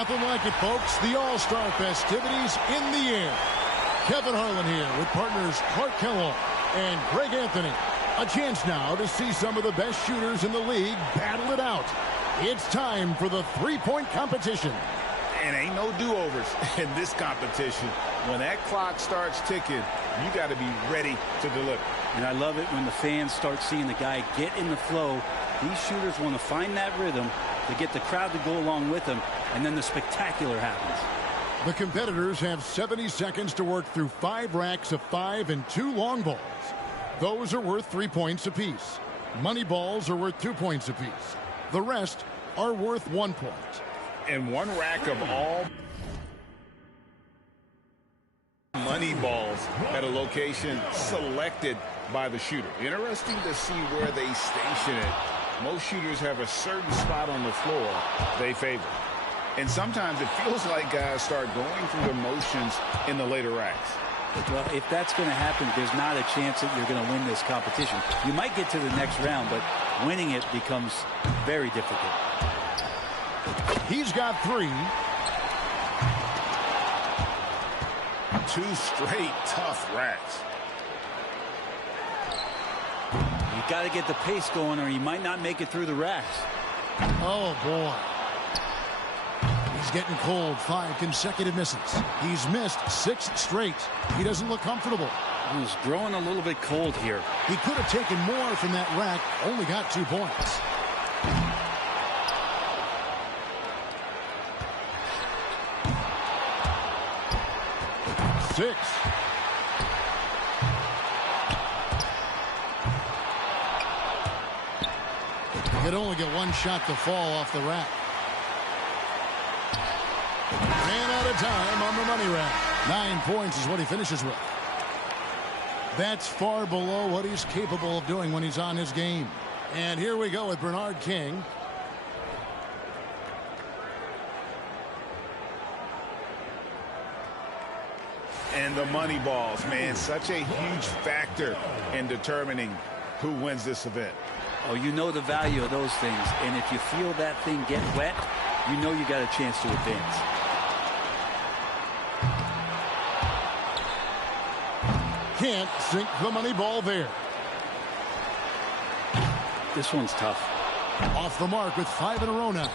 Nothing like it, folks. The All-Star festivities in the air. Kevin Harlan here with partners Clark Kellogg and Greg Anthony. A chance now to see some of the best shooters in the league battle it out. It's time for the three-point competition. And ain't no do-overs in this competition. When that clock starts ticking, you got to be ready to deliver. And I love it when the fans start seeing the guy get in the flow. These shooters want to find that rhythm to get the crowd to go along with them, and then the spectacular happens. The competitors have 70 seconds to work through 5 racks of 5 and 2 long balls. Those are worth 3 points apiece. Money balls are worth 2 points apiece. The rest are worth 1 point. And one rack of all money balls at a location selected by the shooter. Interesting to see where they station it. Most shooters have a certain spot on the floor they favor. And sometimes it feels like guys start going through the motions in the later racks. Well, if that's going to happen, there's not a chance that you're going to win this competition. You might get to the next round, but winning it becomes very difficult. He's got 3. 2 straight tough racks. You got to get the pace going, or you might not make it through the racks. Oh, boy. He's getting cold. 5 consecutive misses. He's missed 6 straight. He doesn't look comfortable. He's growing a little bit cold here. He could have taken more from that rack. Only got 2 points. Six. He'd only get 1 shot to fall off the rack. Ran out of time on the money rack. 9 points is what he finishes with. That's far below what he's capable of doing when he's on his game. And here we go with Bernard King. And the money balls, man, such a huge factor in determining who wins this event. Oh, you know the value of those things. And if you feel that thing get wet, you know you got a chance to advance. Can't sink the money ball there. This one's tough. Off the mark with 5 in a row now.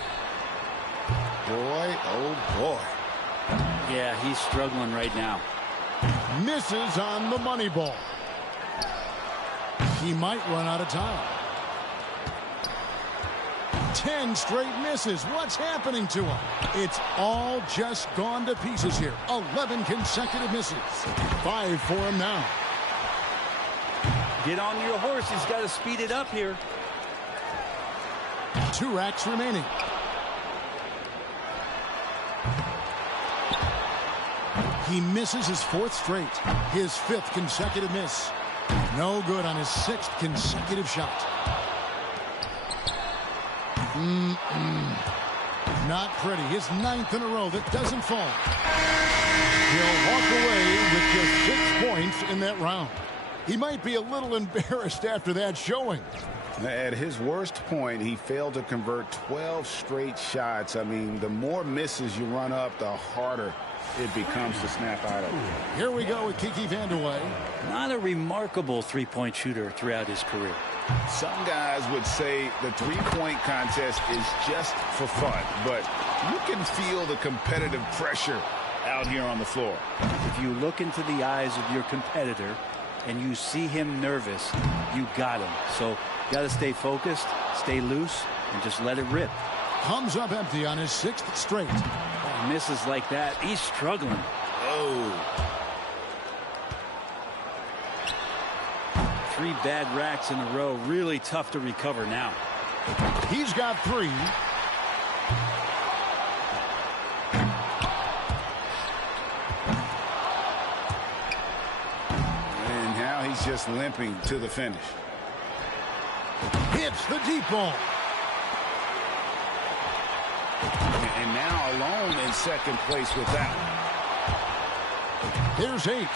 Boy, oh boy. Yeah, he's struggling right now. Misses on the money ball. He might run out of time. 10 straight misses. What's happening to him? It's all just gone to pieces here. 11 consecutive misses. 5 for him now. Get on your horse. He's got to speed it up here. 2 racks remaining. He misses his 4th straight. His 5th consecutive miss. No good on his 6th consecutive shot. Not pretty. His 9th in a row that doesn't fall. He'll walk away with just 6 points in that round. He might be a little embarrassed after that showing. At his worst point, he failed to convert 12 straight shots. I mean, the more misses you run up, the harder it becomes to snap out of. Here we go with Kiki Vandeweghe. Not a remarkable three-point shooter throughout his career. Some guys would say the three-point contest is just for fun, but you can feel the competitive pressure out here on the floor. If you look into the eyes of your competitor and you see him nervous, you got him. So you got to stay focused, stay loose, and just let it rip. Comes up empty on his 6th straight. Misses like that, he's struggling. Oh. 3 bad racks in a row, really tough to recover now. He's got 3. And now he's just limping to the finish. Hits the deep ball. And now alone in second place with that. Here's 8.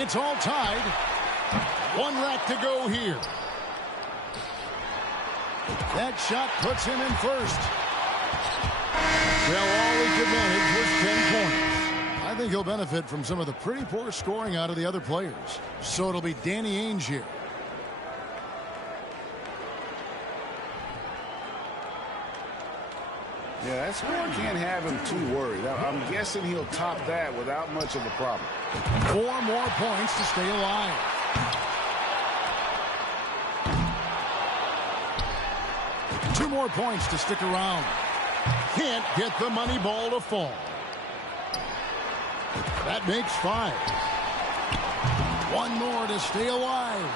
It's all tied. 1 rack to go here. That shot puts him in first. Well, all he could manage was 10 points. I think he'll benefit from some of the pretty poor scoring out of the other players. So it'll be Danny Ainge here. Yeah, that score can't have him too worried. I'm guessing he'll top that without much of a problem. 4 more points to stay alive. Two more points to stick around. Can't get the money ball to fall. That makes 5. One more to stay alive.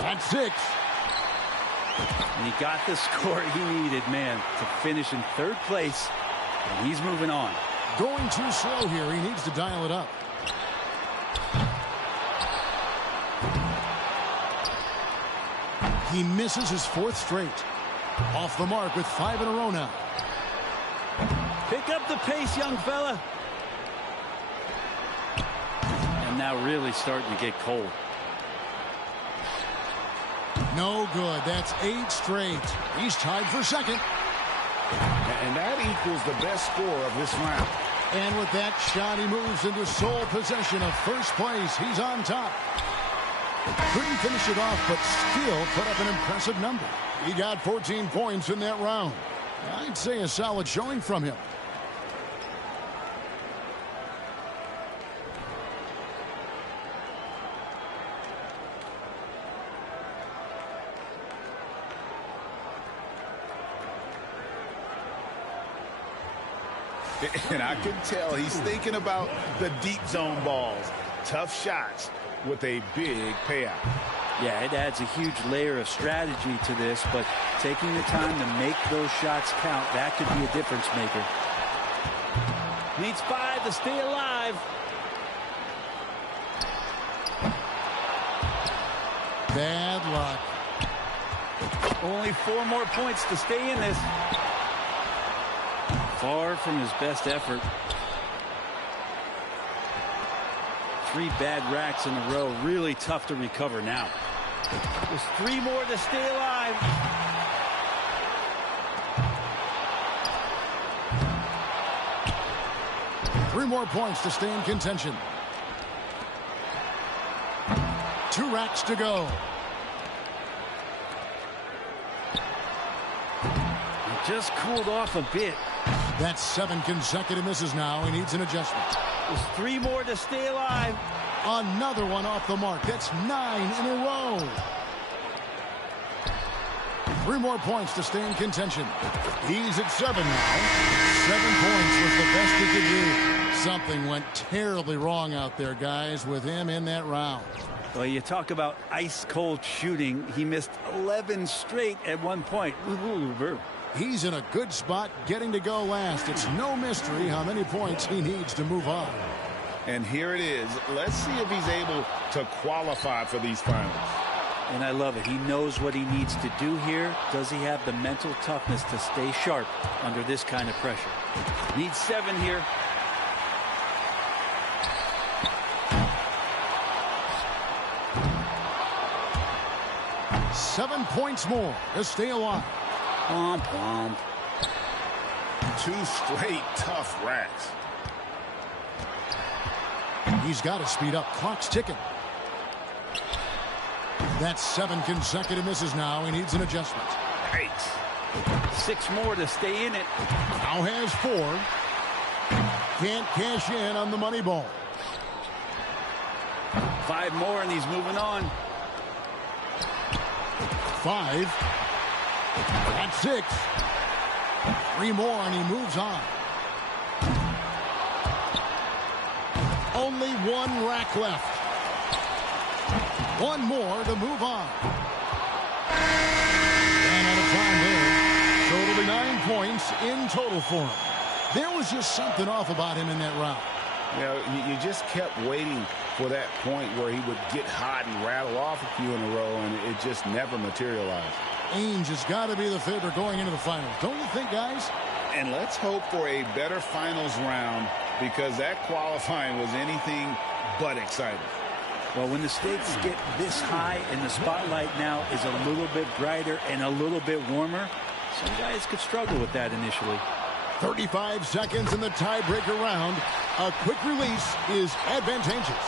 That's 6. And he got the score he needed, man, to finish in 3rd place. And he's moving on. Going too slow here. He needs to dial it up. He misses his 4th straight. Off the mark with 5 in a row now. Pick up the pace, young fella. And now really starting to get cold. No good. That's 8 straight. He's tied for 2nd. And that equals the best score of this round. And with that shot, he moves into sole possession of 1st place. He's on top. Couldn't finish it off, but still put up an impressive number. He got 14 points in that round. I'd say a solid showing from him. And I can tell he's thinking about the deep zone balls. Tough shots with a big payout. Yeah, it adds a huge layer of strategy to this, but taking the time to make those shots count, that could be a difference maker. Needs 5 to stay alive. Bad luck. Only 4 more points to stay in this. Far from his best effort. 3 bad racks in a row. Really tough to recover now. There's 3 more to stay alive. Three more points to stay in contention. 2 racks to go. He just cooled off a bit. That's 7 consecutive misses now. He needs an adjustment. There's 3 more to stay alive. Another one off the mark. That's 9 in a row. 3 more points to stay in contention. He's at 7 now. 7 points was the best he could do. Something went terribly wrong out there, guys, with him in that round. Well, you talk about ice-cold shooting. He missed 11 straight at one point. He's in a good spot getting to go last. It's no mystery how many points he needs to move on. And here it is. Let's see if he's able to qualify for these finals. And I love it. He knows what he needs to do here. Does he have the mental toughness to stay sharp under this kind of pressure? Needs 7 here. Seven points more to stay alive. Womp womp. 2 straight tough racks. He's got to speed up. Clock's ticking. That's 7 consecutive misses now. He needs an adjustment. Yikes. 6 more to stay in it. Now has 4. Can't cash in on the money ball. 5 more and he's moving on. 5. That's 6. 3 more and he moves on. Only 1 rack left. 1 more to move on. And out of time there. So it'll be 9 points in total for him. There was just something off about him in that round. You know, you just kept waiting for that point where he would get hot and rattle off a few in a row, and it just never materialized. Ainge has got to be the favorite going into the finals. Don't you think, guys? And let's hope for a better finals round, because that qualifying was anything but exciting. Well, when the stakes get this high and the spotlight now is a little bit brighter and a little bit warmer, Some guys could struggle with that initially. 35 seconds in the tiebreaker round. A quick release is advantageous.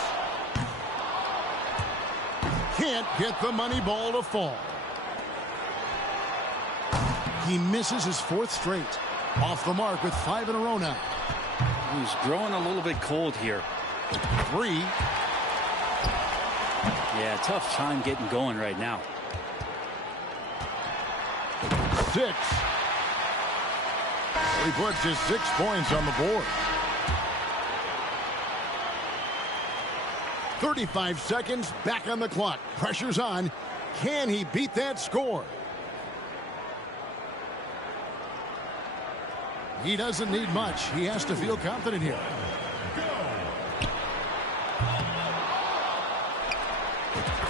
Can't get the money ball to fall. He misses his 4th straight. Off the mark with 5 in a row now. He's growing a little bit cold here. 3. Yeah, tough time getting going right now. 6. He puts his 6 points on the board. 35 seconds back on the clock. Pressure's on. Can he beat that score? He doesn't need much. He has to feel confident here.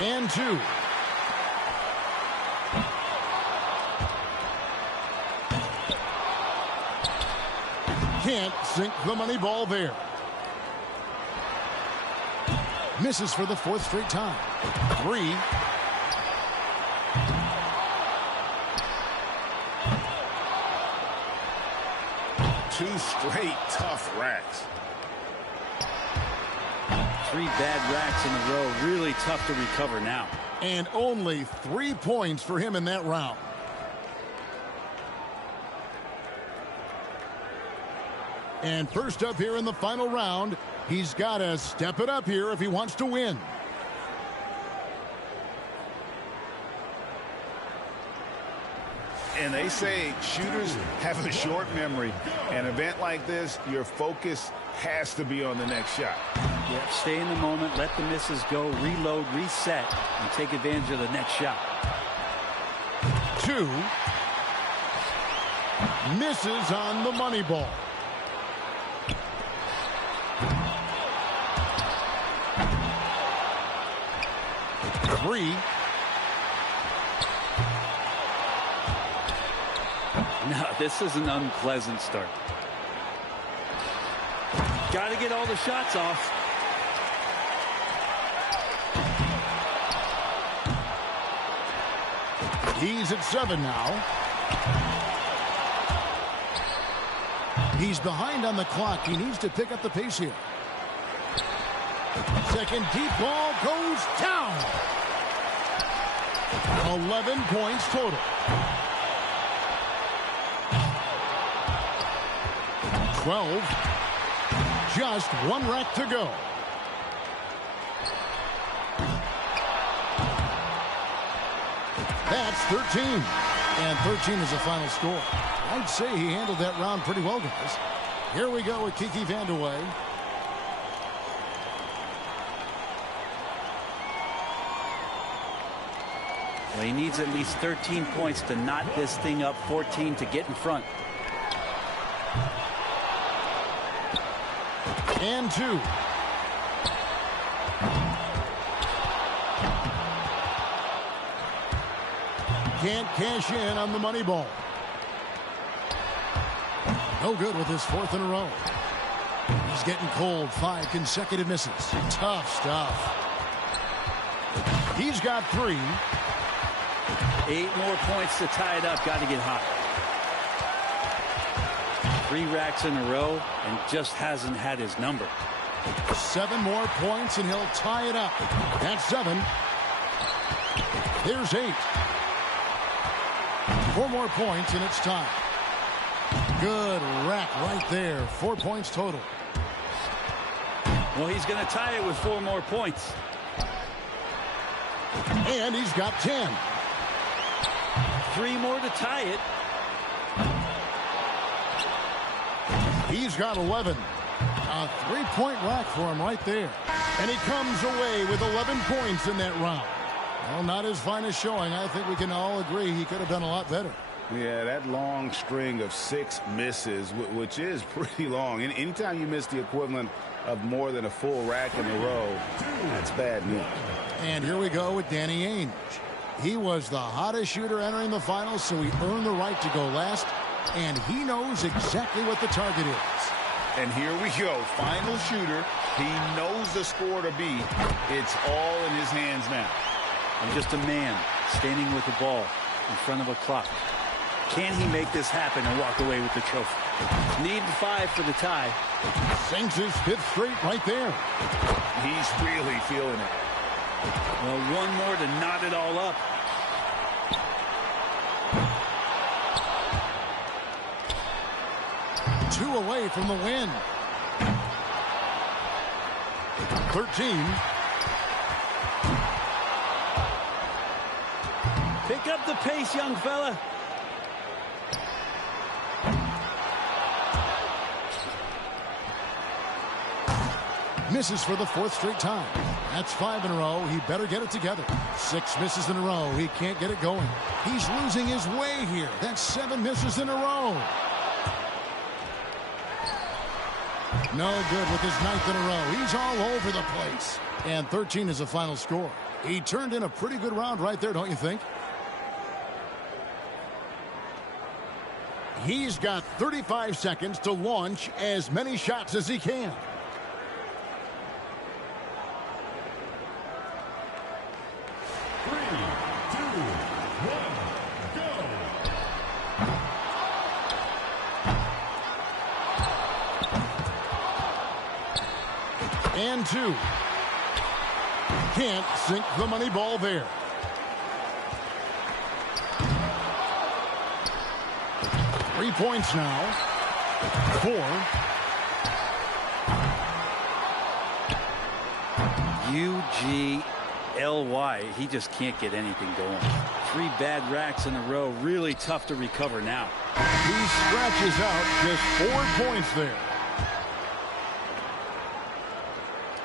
And 2. Can't sink the money ball there. Misses for the 4th straight time. 3. 2 straight tough racks. 3 bad racks in a row. Really tough to recover now. And only 3 points for him in that round. And first up here in the final round, he's got to step it up here if he wants to win. And they say shooters have a short memory. An event like this, your focus has to be on the next shot. Yep, stay in the moment, let the misses go, reload, reset, and take advantage of the next shot. 2. Misses on the money ball. 3. No, this is an unpleasant start. Got to get all the shots off. He's at 7 now. He's behind on the clock. He needs to pick up the pace here. Second deep ball goes down. 11 points total. 12. Just 1 rack to go. That's 13. And 13 is the final score. I'd say he handled that round pretty well, guys. Here we go with Kiki Vandeweghe. Well, he needs at least 13 points to knot this thing up, 14 to get in front. And 2. Can't cash in on the money ball. No good with his 4th in a row. He's getting cold. 5 consecutive misses. Tough stuff. He's got 3. 8 more points to tie it up. Got to get hot. 3 racks in a row and just hasn't had his number. 7 more points and he'll tie it up. That's 7. Here's 8. 4 more points and it's time. Good rack right there. 4 points total. Well, he's going to tie it with 4 more points. And he's got 10. 3 more to tie it. He's got 11. A 3-point rack for him right there. And he comes away with 11 points in that round. Well, not his finest showing. I think we can all agree he could have done a lot better. Yeah, that long string of 6 misses, which is pretty long. And anytime you miss the equivalent of more than a full rack in a row, that's bad news. And here we go with Danny Ainge. He was the hottest shooter entering the finals, so he earned the right to go last. And he knows exactly what the target is. And here we go. Final shooter. He knows the score to be. It's all in his hands now. I'm just a man standing with the ball in front of a clock. Can he make this happen and walk away with the trophy? Needing 5 for the tie. Sinks his 5th straight right there. He's really feeling it. Well, one more to knot it all up. Two away from the win. 13. Pick up the pace, young fella. Misses for the 4th straight time. That's 5 in a row. He better get it together. 6 misses in a row. He can't get it going. He's losing his way here. That's 7 misses in a row. No good with his 9th in a row. He's all over the place. And 13 is the final score. He turned in a pretty good round right there, don't you think? He's got 35 seconds to launch as many shots as he can. And 2. Can't sink the money ball there. Three points now. 4. UGLY. He just can't get anything going. 3 bad racks in a row. Really tough to recover now. He scratches out just 4 points there.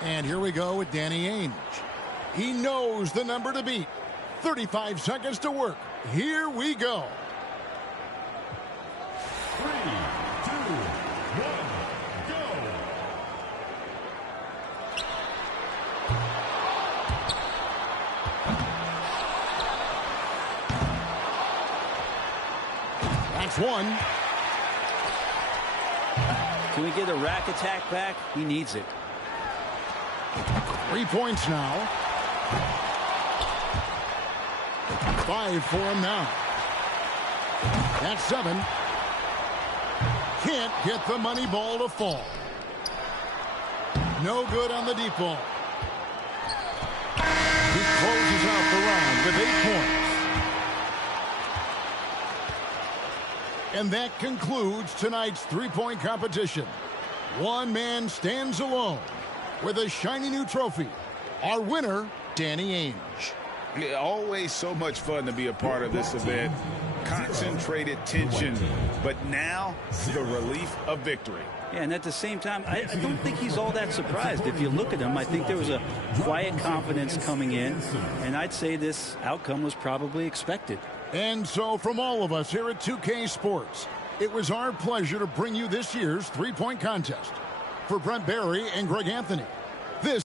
And here we go with Danny Ainge. He knows the number to beat. 35 seconds to work. Here we go. 3, 2, 1, go. That's 1. Can we get a rack attack back? He needs it. 3 points now. 5 for him now. That's 7. Can't get the money ball to fall. No good on the deep ball. He closes out the round with 8 points. And that concludes tonight's three-point competition. One man stands alone with a shiny new trophy. Our winner, Danny Ainge. Yeah, always so much fun to be a part of this event. Concentrated tension, but now the relief of victory. Yeah, and at the same time, I don't think he's all that surprised. If you look at him, I think there was a quiet confidence coming in, and I'd say this outcome was probably expected. And so from all of us here at 2K Sports, it was our pleasure to bring you this year's three-point contest. For Brent Barry and Greg Anthony, this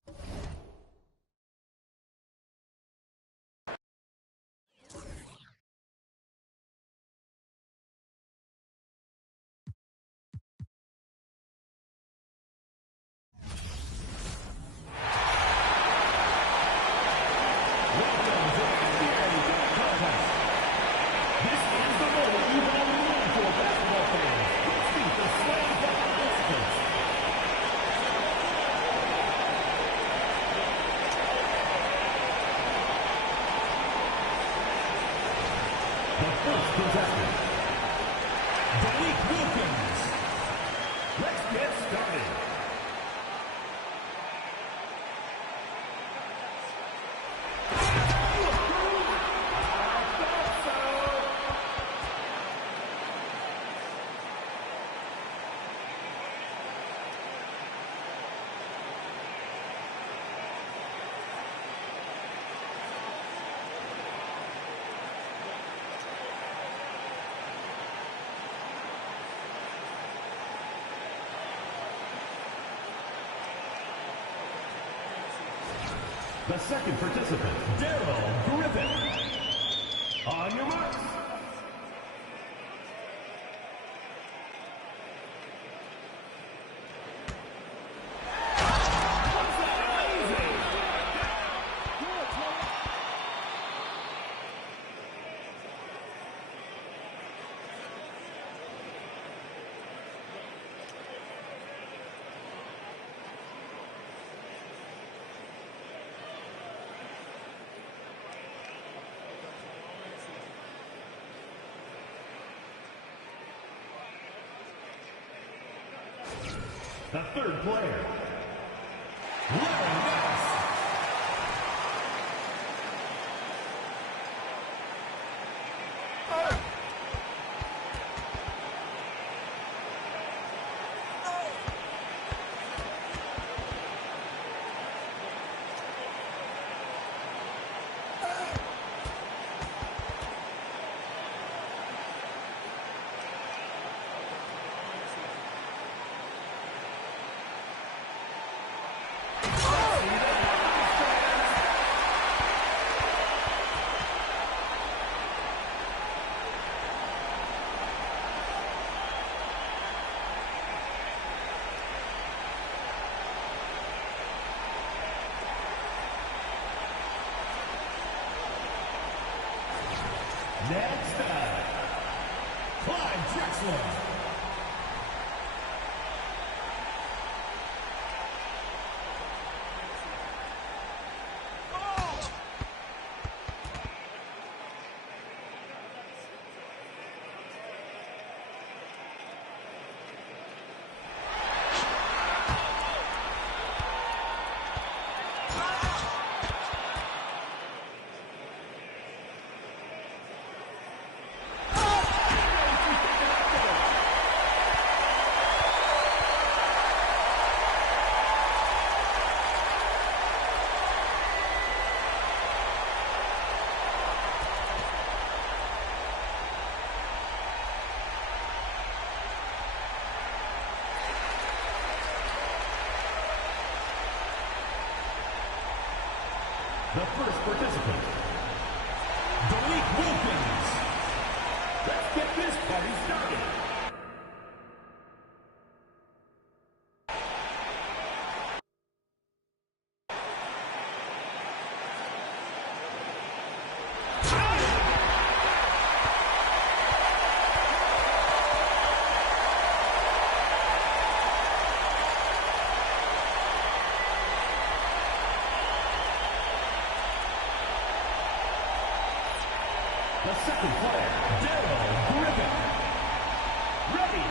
The second participant, Darrell Griffin. On your marks. The third player, Larry Nance. Next up, Clyde Drexler. The first participant, Dalik Wilkins. Let's get this party started. The second player, Darrell Griffin. Ready.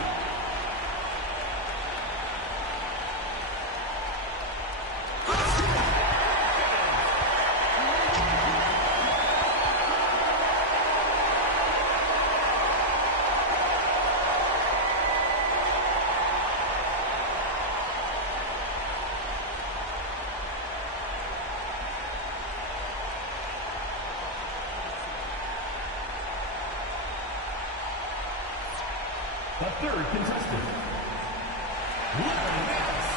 The third contestant, Larry Nance.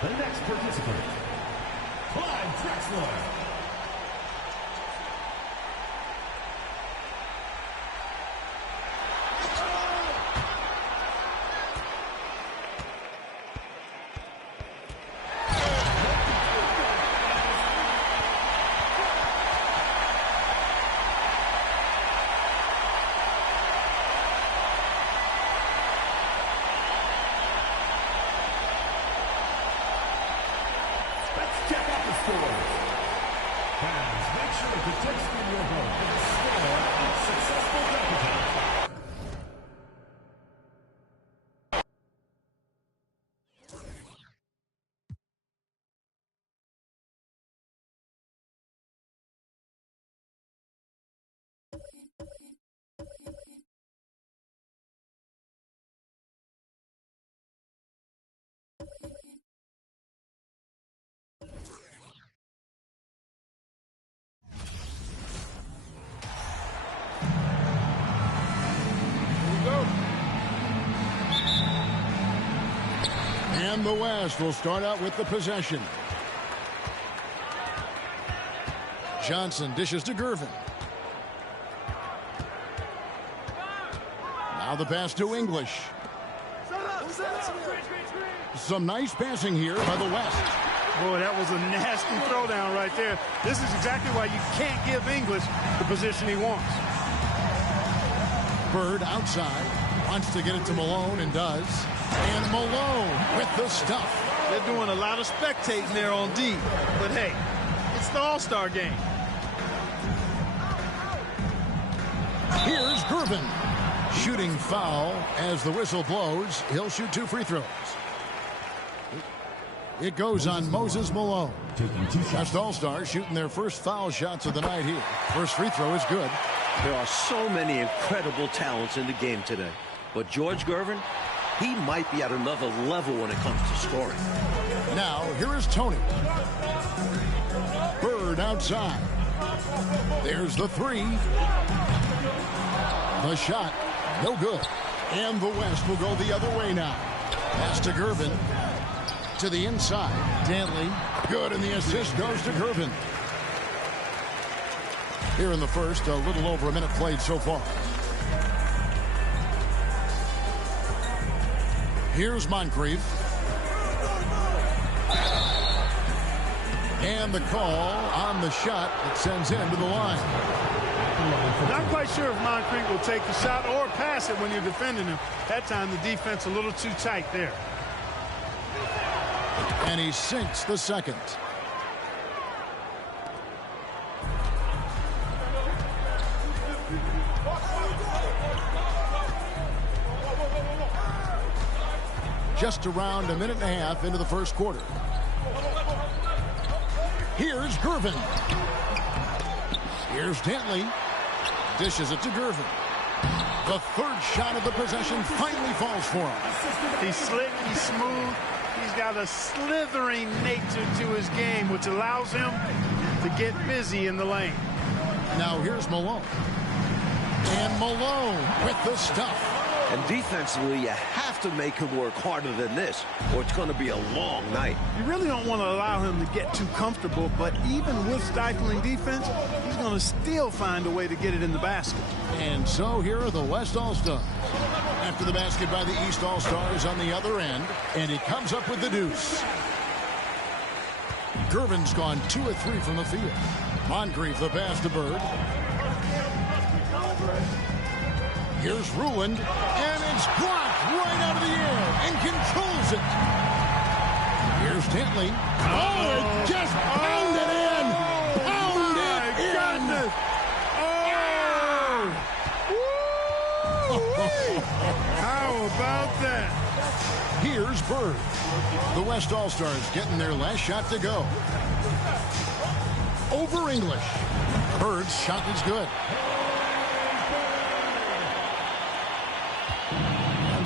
The next participant, Clyde Drexler. Let's check out the scores. Fans, make sure to text in your vote for the score of successful replicas. And the West will start out with the possession. Johnson dishes to Gervin. Now the pass to English. Some nice passing here by the West. Boy, that was a nasty throwdown right there. This is exactly why you can't give English the position he wants. Bird outside. Wants to get it to Malone and does. And Malone with the stuff. They're doing a lot of spectating there on D. But hey, it's the All-Star game. Here's Gervin. Shooting foul as the whistle blows. He'll shoot 2 free throws. It goes on Moses Malone. West All-Stars shooting their first foul shots of the night here. First free throw is good. There are so many incredible talents in the game today. But George Gervin, he might be at another level when it comes to scoring. Now, here is Tony. Bird outside. There's the 3. The shot, no good. And the West will go the other way now. Pass to Gervin. To the inside. Dantley. Good, and the assist goes to Gervin. Here in the first, a little over a minute played so far. Here's Moncrief. And the call on the shot that sends him to the line. Not quite sure if Moncrief will take the shot or pass it when you're defending him. That time the defense a little too tight there. And he sinks the second. Just around a minute and a half into the first quarter. Here's Gervin. Here's Dantley. Dishes it to Gervin. The third shot of the possession finally falls for him. He's slick, he's smooth. He's got a slithering nature to his game, which allows him to get busy in the lane. Now here's Malone. And Malone with the stuff. And defensively, you have to make him work harder than this, or it's going to be a long night. You really don't want to allow him to get too comfortable, but even with stifling defense, he's going to still find a way to get it in the basket. And so here are the West All-Stars. After the basket by the East All-Stars on the other end, and he comes up with the deuce. Gervin's gone 2 of 3 from the field. Moncrief the pass to Bird. Here's Ruland, and it's blocked right out of the air and controls it. Here's Dantley. Oh, it just pounded in. Pounded in. Oh! How about that? Here's Bird. The West All-Stars getting their last shot to go. Over English. Bird's shot is good.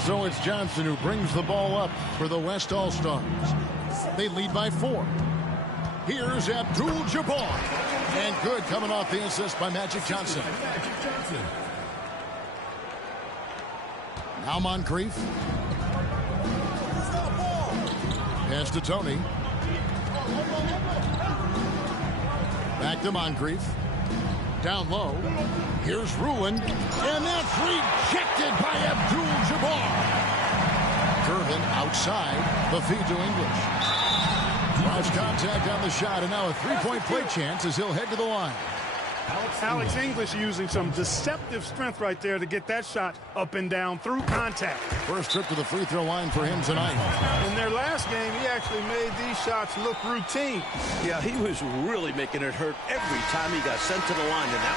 So it's Johnson who brings the ball up for the West All-Stars. They lead by 4. Here's Abdul-Jabbar. And good coming off the assist by Magic Johnson. Now Moncrief. Pass to Tony. Back to Moncrief. Down low. Here's Ruland. And that's rejected by Abdul-Jabbar. Gervin outside. The feed to English. Draws contact on the shot, and now a 3-point play chance as he'll head to the line. Alex English using some deceptive strength right there to get that shot up and down through contact. First trip to the free throw line for him tonight. In their last game, he actually made these shots look routine. Yeah, he was really making it hurt every time he got sent to the line in that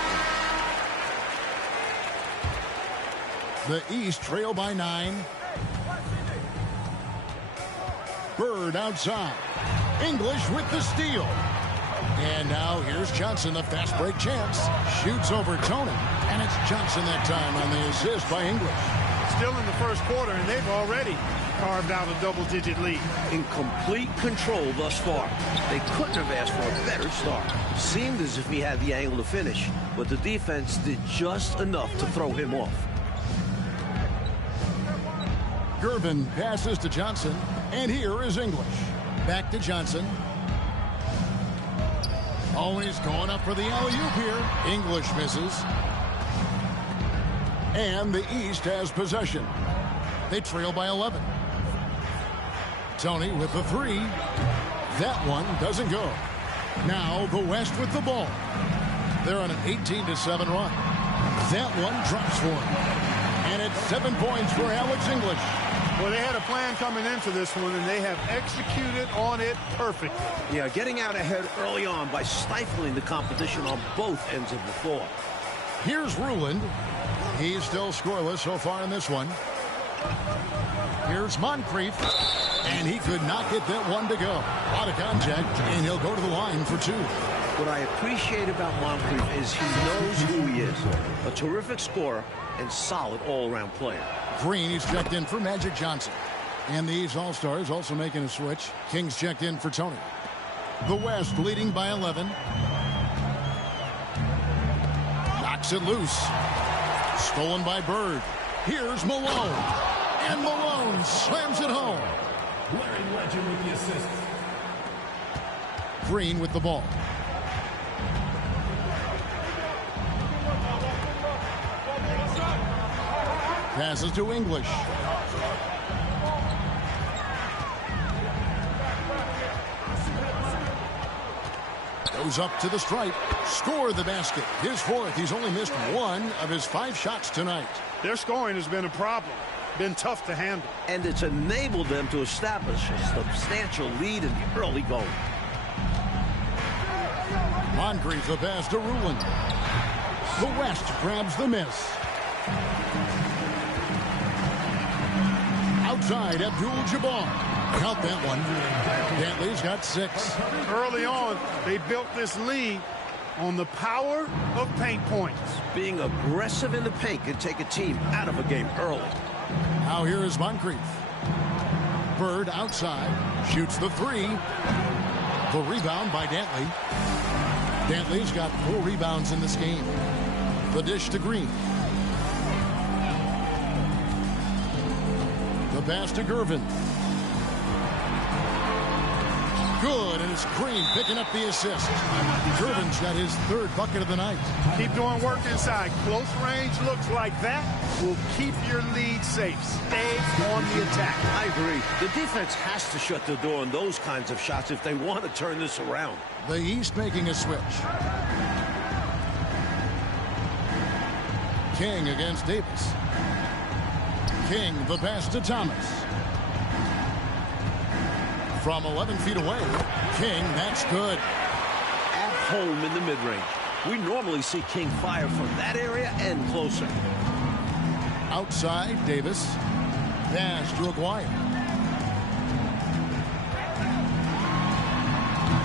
one. The East trail by 9. Bird outside. English with the steal. And now here's Johnson, the fast break chance. Shoots over Tony. And it's Johnson that time on the assist by English. Still in the first quarter, and they've already carved out a double-digit lead. In complete control thus far. They couldn't have asked for a better start. Seemed as if he had the angle to finish, but the defense did just enough to throw him off. Gervin passes to Johnson. And here is English. Back to Johnson. Oh, and he's going up for the alley-oop here. English misses. And the East has possession. They trail by 11. Tony with the 3. That one doesn't go. Now the West with the ball. They're on an 18-7 run. That one drops for him. And it's 7 points for Alex English. Well, they had a plan coming into this one, and they have executed on it perfectly. Yeah, getting out ahead early on by stifling the competition on both ends of the floor. Here's Ruland. He's still scoreless so far in this one. Here's Moncrief. And he could not get that one to go. A lot of contact, and he'll go to the line for 2. What I appreciate about Moncrief is he knows who he is. A terrific scorer and solid all-around player. Green, he's checked in for Magic Johnson. And these All-Stars also making a switch. King's checked in for Tony. The West leading by 11. Knocks it loose. Stolen by Bird. Here's Malone. And Malone slams it home. Larry Legend with the assist. Green with the ball. Passes to English. Goes up to the stripe. Score the basket. His 4th. He's only missed 1 of his 5 shots tonight. Their scoring has been a problem. Been tough to handle. And it's enabled them to establish a substantial lead in the early going. Moncrief the pass to Ruland. The West grabs the miss. Outside, Abdul-Jabbar. Count that one. Dantley's got 6. Early on, they built this lead on the power of paint points. Being aggressive in the paint can take a team out of a game early. Now here is Moncrief. Bird outside. Shoots the 3. The rebound by Dantley. Dantley's got 4 rebounds in this game. The dish to Green. The pass to Gervin. Good, and it's Green picking up the assist. Gervin's got his 3rd bucket of the night. Keep doing work inside. Close range looks like that will keep your lead safe. Stay on the attack. I agree. The defense has to shut the door on those kinds of shots if they want to turn this around. The East making a switch. King against Davis. King, the pass to Thomas. From 11 feet away, King, that's good. At home in the mid-range. We normally see King fire from that area and closer. Outside, Davis. Pass to Aguirre.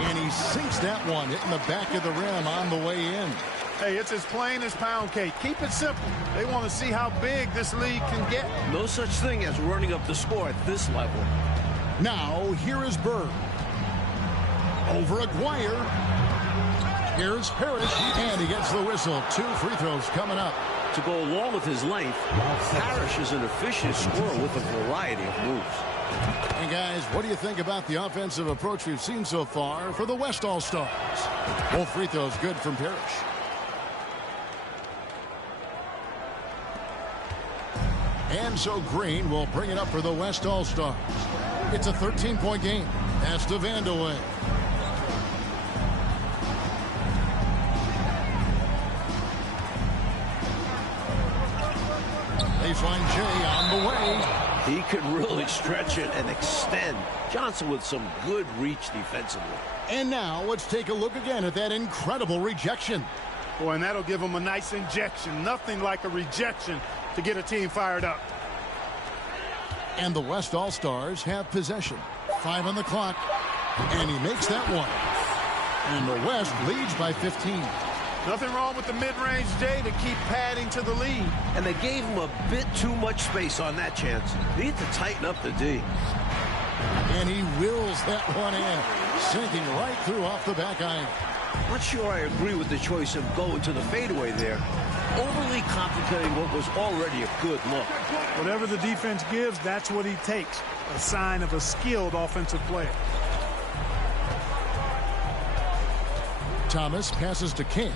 And he sinks that one, hitting the back of the rim on the way in. Hey, it's as plain as pound cake. Keep it simple. They want to see how big this lead can get. No such thing as running up the score at this level. Now, here is Bird. Over Aguirre. Here's Parrish, and he gets the whistle. 2 free throws coming up. To go along with his length, Parrish is an efficient scorer with a variety of moves. And guys, what do you think about the offensive approach we've seen so far for the West All-Stars? Both free throws good from Parrish. And so Green will bring it up for the West All-Stars. It's a 13-point game. That's to Vandeweghe. Baseline Jay on the way. He could really stretch it and extend. Johnson with some good reach defensively. And now let's take a look again at that incredible rejection. Boy, and that'll give them a nice injection. Nothing like a rejection to get a team fired up. And the West All-Stars have possession. 5 on the clock. And he makes that one. And the West leads by 15. Nothing wrong with the mid-range, Jay, to keep padding to the lead. And they gave him a bit too much space on that chance. Need to tighten up the D. And he wills that one in. Sinking right through off the back iron. Not sure I agree with the choice of going to the fadeaway there. Overly complicating what was already a good look. Whatever the defense gives, that's what he takes. A sign of a skilled offensive player. Thomas passes to King.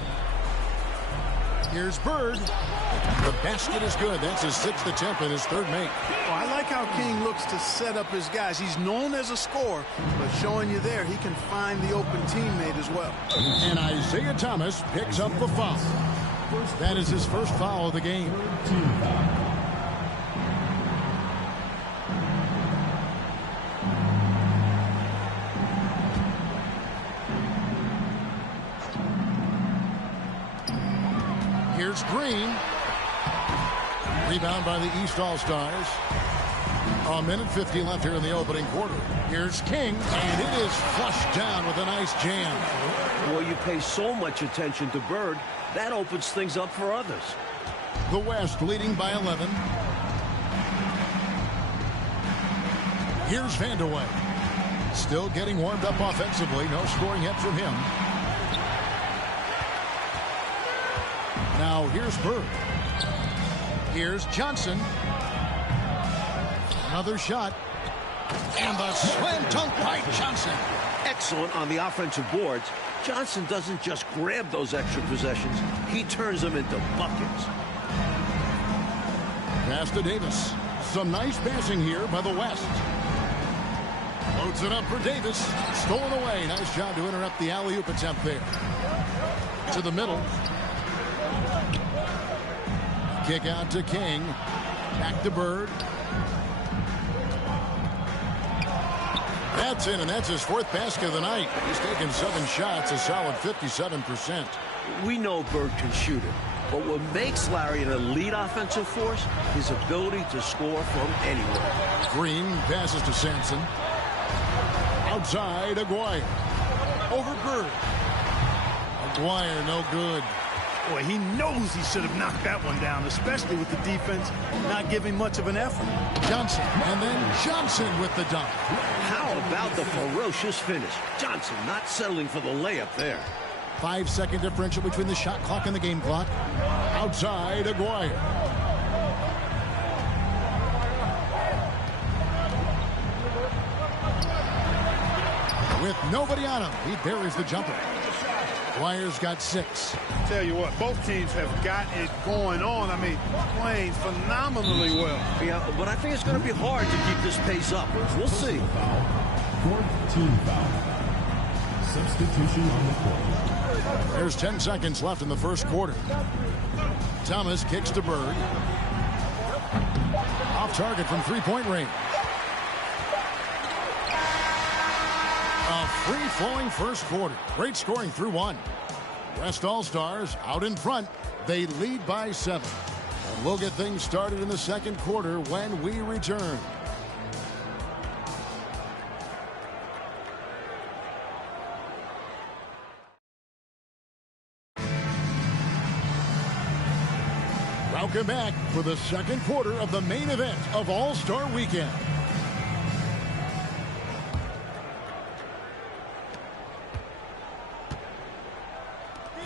Here's Bird. The basket is good. That's his 6th attempt and his 3rd make. Well, I like how King looks to set up his guys. He's known as a scorer, but showing you there, he can find the open teammate as well. And Isaiah Thomas picks up the foul. That is his first foul of the game. Here's Green. Rebound by the East All-Stars. 1:50 left here in the opening quarter. Here's King, and it is flushed down with a nice jam. Well, you pay so much attention to Bird, that opens things up for others. The West leading by 11. Here's Vandeweghe. Still getting warmed up offensively. No scoring yet from him. Now here's Bird. Here's Johnson. Another shot. And the slam dunk by Johnson. Excellent on the offensive boards. Johnson doesn't just grab those extra possessions. He turns them into buckets. Pass to Davis. Some nice passing here by the West. Loads it up for Davis. Stolen away. Nice job to interrupt the alley-oop attempt there. To the middle. Kick out to King. Back to Bird. That's in, and that's his 4th basket of the night. He's taken 7 shots, a solid 57%. We know Bird can shoot it, but what makes Larry an elite offensive force is his ability to score from anywhere. Green passes to Sampson. Outside, Aguirre. Over Bird. Aguirre, no good. Boy, he knows he should have knocked that one down, especially with the defense not giving much of an effort. Johnson, and then Johnson with the dunk. How about the ferocious finish? Johnson not settling for the layup there. 5-second differential between the shot clock and the game clock. Outside, Aguirre. With nobody on him, he buries the jumper. Aguirre's got 6. Tell you what, both teams have got it going on. I mean, playing phenomenally well. Yeah, but I think it's going to be hard to keep this pace up. We'll see. 4th team foul. Substitution on the court. There's 10 seconds left in the first quarter. Thomas kicks to Bird. Off target from 3-point range. A free-flowing first quarter. Great scoring through 1. West All-Stars out in front. They lead by 7. And we'll get things started in the second quarter when we return. Welcome back for the second quarter of the main event of All-Star Weekend.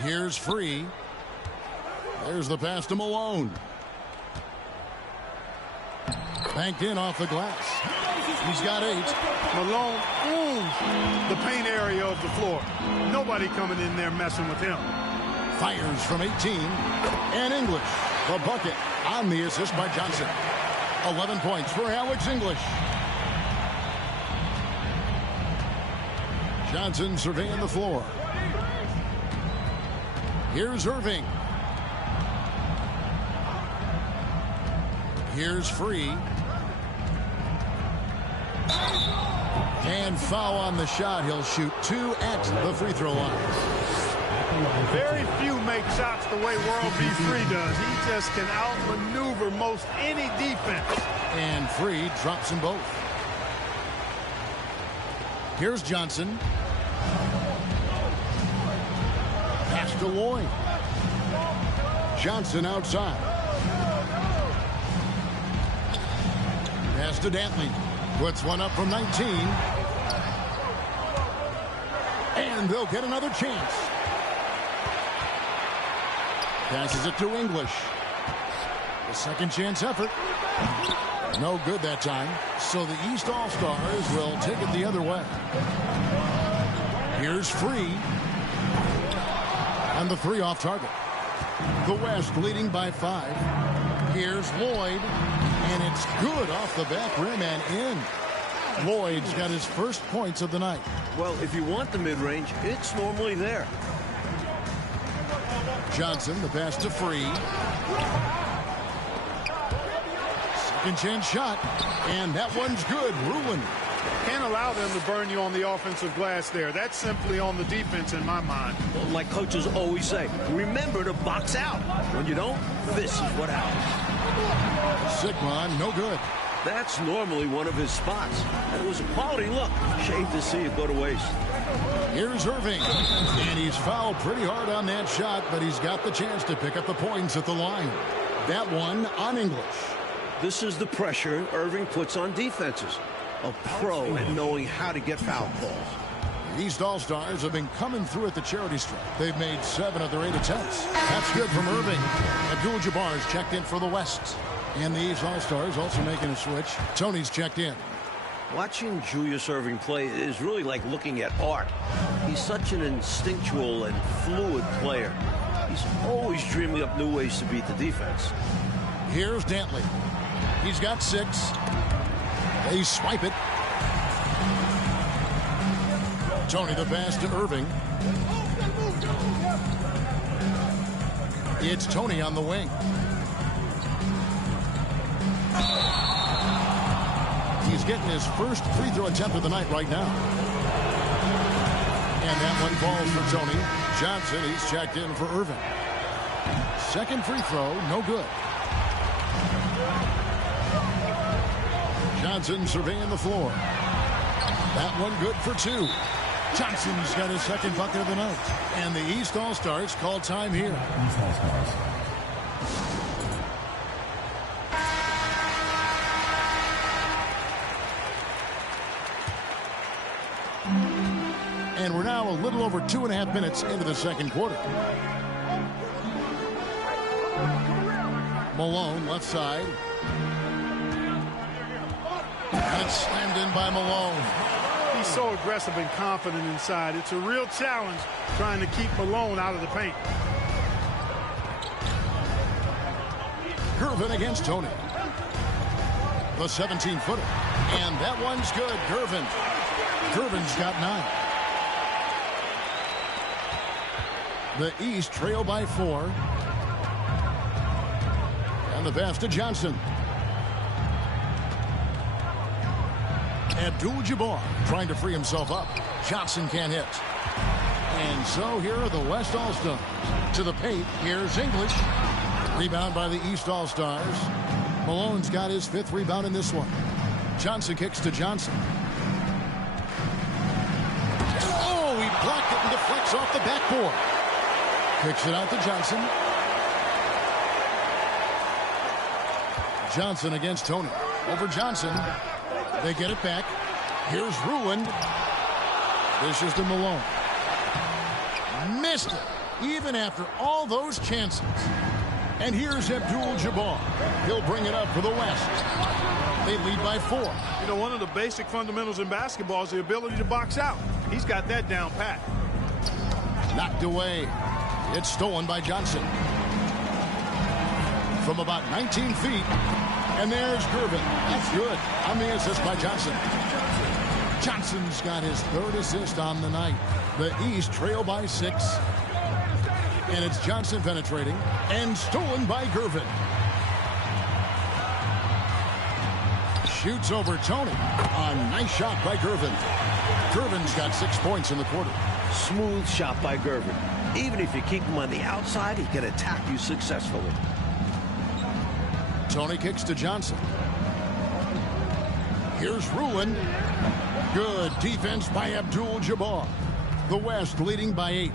Here's Free. There's the pass to Malone. Banked in off the glass. He's got 8. Malone owns the paint area of the floor. Nobody coming in there messing with him. Fires from 18. And English, the bucket on the assist by Johnson. 11 points for Alex English. Johnson surveying the floor. Here's Irving. Here's Free. And foul on the shot. He'll shoot 2 at the free throw line. Very few make shots the way World B. Free does. He just can outmaneuver most any defense. And Free drops them both. Here's Johnson. Pass to Lloyd. Johnson outside. Pass to Dantley. Puts one up from 19. And they'll get another chance. Passes it to English. The second chance effort. No good that time. So the East All-Stars will take it the other way. Here's Free. And the 3 off target. The West leading by 5. Here's Lloyd, and it's good off the back rim and in. Lloyd's got his first points of the night. Well, if you want the mid-range, it's normally there. Johnson, the pass to Free. Second chance shot, and that one's good. Ruin. Can't allow them to burn you on the offensive glass there. That's simply on the defense in my mind. Well, like coaches always say, remember to box out. When you don't, this is what happens. Sigma, no good. That's normally one of his spots. And it was a quality look. Shame to see it go to waste. Here's Irving, and he's fouled pretty hard on that shot, but he's got the chance to pick up the points at the line. That one on English. This is the pressure Irving puts on defenses. A pro at knowing how to get foul calls. The East All-Stars have been coming through at the charity stripe. They've made 7 of their 8 attempts. That's good from Irving. Abdul-Jabbar is checked in for the West. And the East All-Stars also making a switch. Tony's checked in. Watching Julius Irving play is really like looking at art. He's such an instinctual and fluid player. He's always dreaming up new ways to beat the defense. Here's Dantley. He's got 6. They swipe it. Tony the pass to Irving. It's Tony on the wing. He's getting his first free throw attempt of the night right now. And that one falls for Tony. Johnson, he's checked in for Irving. Second free throw, no good. Johnson surveying the floor. That one good for 2. Johnson's got his second bucket of the night. And the East All-Stars call time here. East All-Stars. And we're now a little over 2.5 minutes into the second quarter. Malone, left side. And it's slammed in by Malone. He's so aggressive and confident inside. It's a real challenge trying to keep Malone out of the paint. Gervin against Tony. The 17-footer. And that one's good. Gervin. Gervin's got 9. The East trail by 4. And the pass to Johnson. Abdul-Jabbar trying to free himself up. Johnson can't hit. And so here are the West All-Stars. To the paint, here's English. Rebound by the East All-Stars. Malone's got his 5th rebound in this one. Johnson kicks to Johnson. Oh, he blocked it and deflects off the backboard. Kicks it out to Johnson. Johnson against Tony. Over Johnson. They get it back. Here's Ruin. This is to Malone. Missed it, even after all those chances. And here's Abdul-Jabbar. He'll bring it up for the West. They lead by 4. You know, one of the basic fundamentals in basketball is the ability to box out. He's got that down pat. Knocked away. It's stolen by Johnson. From about 19 feet. And there's Gervin. That's good. On the assist by Johnson. Johnson's got his 3rd assist on the night. The East trail by 6. And it's Johnson penetrating. And stolen by Gervin. Shoots over Tony. A nice shot by Gervin. Gervin's got 6 points in the quarter. Smooth shot by Gervin. Even if you keep him on the outside, he can attack you successfully. Tony kicks to Johnson. Here's Ruin. Good defense by Abdul-Jabbar. The West leading by 8.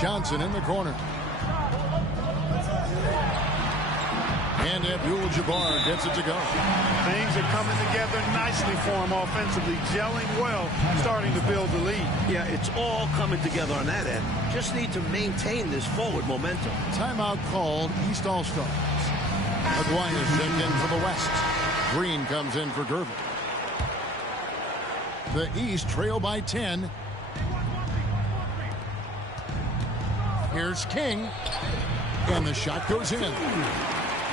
Johnson in the corner. And Abdul-Jabbar gets it to go. Things are coming together nicely for him offensively, gelling well, starting to build the lead. Yeah, it's all coming together on that end. Just need to maintain this forward momentum. Timeout called. East All-Stars. Aguirre checked in for the West. Green comes in for Gervin. The East trail by 10. Here's King. And the shot goes in.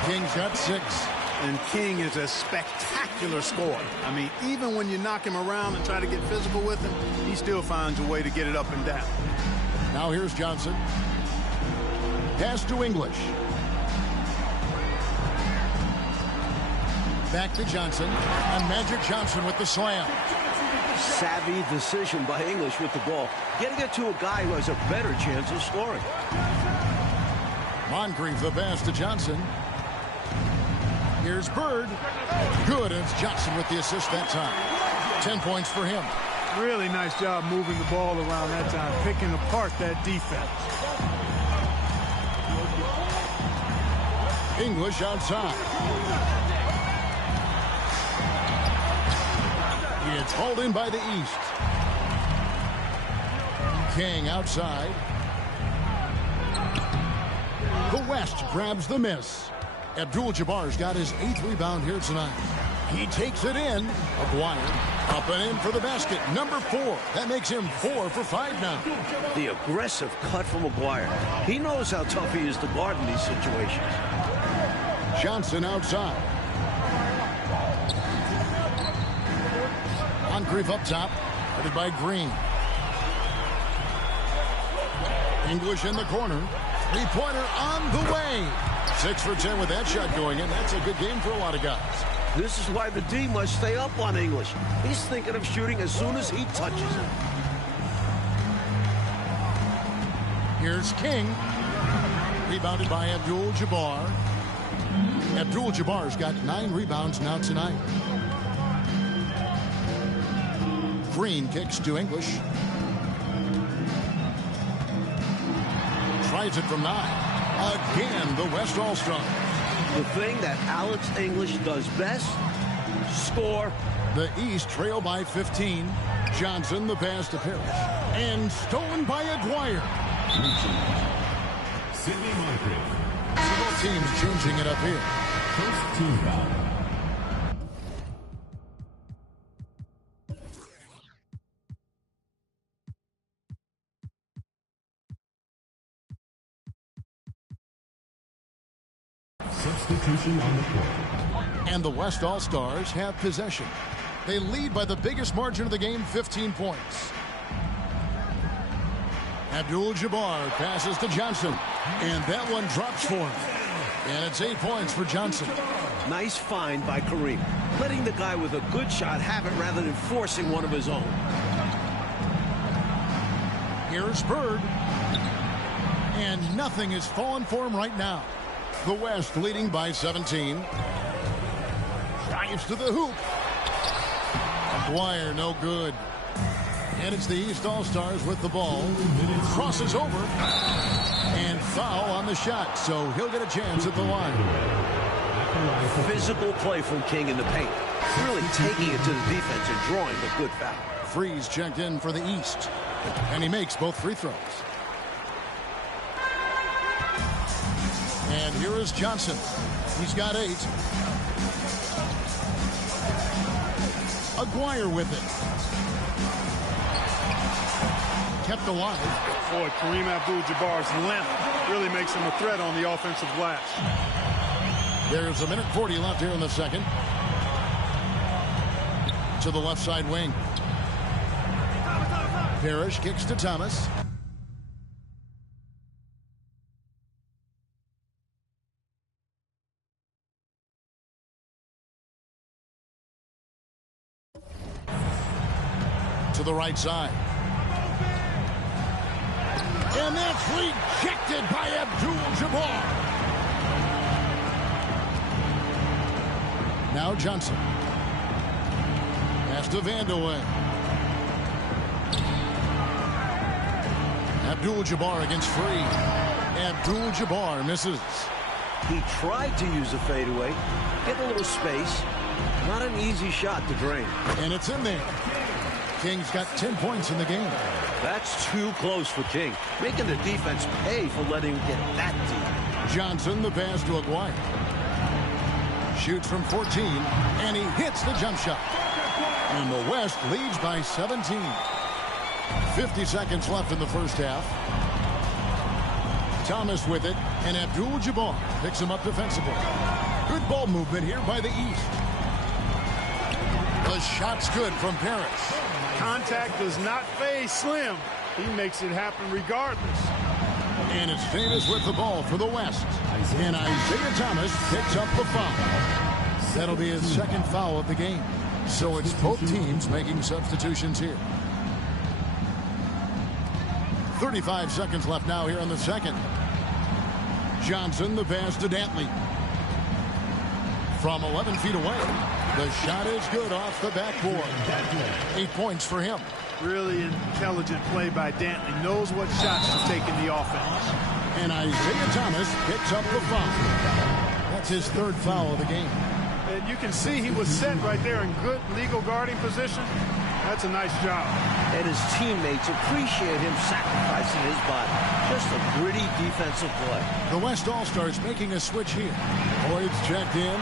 King's got 6. And King is a spectacular scorer. I mean, even when you knock him around and try to get physical with him, he still finds a way to get it up and down. Now here's Johnson. Pass to English. Back to Johnson. And Magic Johnson with the slam. Savvy decision by English with the ball. Getting it to a guy who has a better chance of scoring. Moncrief the pass to Johnson. Here's Bird. Good, and it's Johnson with the assist that time. 10 points for him. Really nice job moving the ball around that time, picking apart that defense. English outside. It's hauled in by the East. King outside. The West grabs the miss. Abdul-Jabbar's got his 8th rebound here tonight. He takes it in. Aguirre up and in for the basket. Number 4. That makes him 4 for 5 now. The aggressive cut from Aguirre. He knows how tough he is to guard in these situations. Johnson outside. Moncrief up top. Headed by Green. English in the corner. 3-pointer on the way. 6 for 10 with that shot going in. That's a good game for a lot of guys. This is why the D must stay up on English. He's thinking of shooting as soon as he touches it. Here's King. Rebounded by Abdul-Jabbar. Abdul-Jabbar's got 9 rebounds now tonight. Green kicks to English. Tries it from 9. Again, the West All-Star. The thing that Alex English does best, score. The East trail by 15. Johnson the pass to Parrish. And stolen by Aguirre. Sidney Moncrief. Both teams changing it up here. First team foul. Substitution on the court. And the West All-Stars have possession. They lead by the biggest margin of the game, 15 points. Abdul-Jabbar passes to Johnson. And that one drops for him. And it's 8 points for Johnson. Nice find by Kareem. Letting the guy with a good shot have it rather than forcing one of his own. Here's Bird. And nothing is falling for him right now. The West leading by 17. Drives to the hoop. Aguirre no good. And it's the East All-Stars with the ball. Crosses over. And foul on the shot. So he'll get a chance at the line. Physical play from King in the paint. Really taking it to the defense and drawing a good foul. Freeze checked in for the East. And he makes both free throws. And here is Johnson. He's got 8. Aguirre with it. Kept alive. Boy, Kareem Abdul-Jabbar's length really makes him a threat on the offensive glass. There's 1:40 left here in the second. To the left side wing. Parrish kicks to Thomas. To the right side. And that's rejected by Abdul-Jabbar. Now Johnson. Pass to Vandeweghe. Abdul-Jabbar against Free. Abdul-Jabbar misses. He tried to use a fadeaway. Get a little space. Not an easy shot to drain. And it's in there. King's got 10 points in the game. That's too close for King. Making the defense pay for letting him get that deep. Johnson the pass to Aguirre. Shoots from 14, and he hits the jump shot. And the West leads by 17. 50 seconds left in the first half. Thomas with it, and Abdul-Jabbar picks him up defensively. Good ball movement here by the East. The shot's good from Paris. Contact does not phase Slim. He makes it happen regardless. And it's Davis with the ball for the West. And Isaiah Thomas picks up the foul. That'll be his second foul of the game. So it's both teams making substitutions here. 35 seconds left now here in the second. Johnson, the pass to Dantley. From 11 feet away, the shot is good off the backboard. 8 points for him. Really intelligent play by Dantley. Knows what shots to take in the offense. And Isaiah Thomas picks up the foul. That's his third foul of the game. And you can see he was set right there in good legal guarding position. That's a nice job. And his teammates appreciate him sacrificing his body. Just a gritty defensive play. The West All-Stars making a switch here. Boyd's checked in.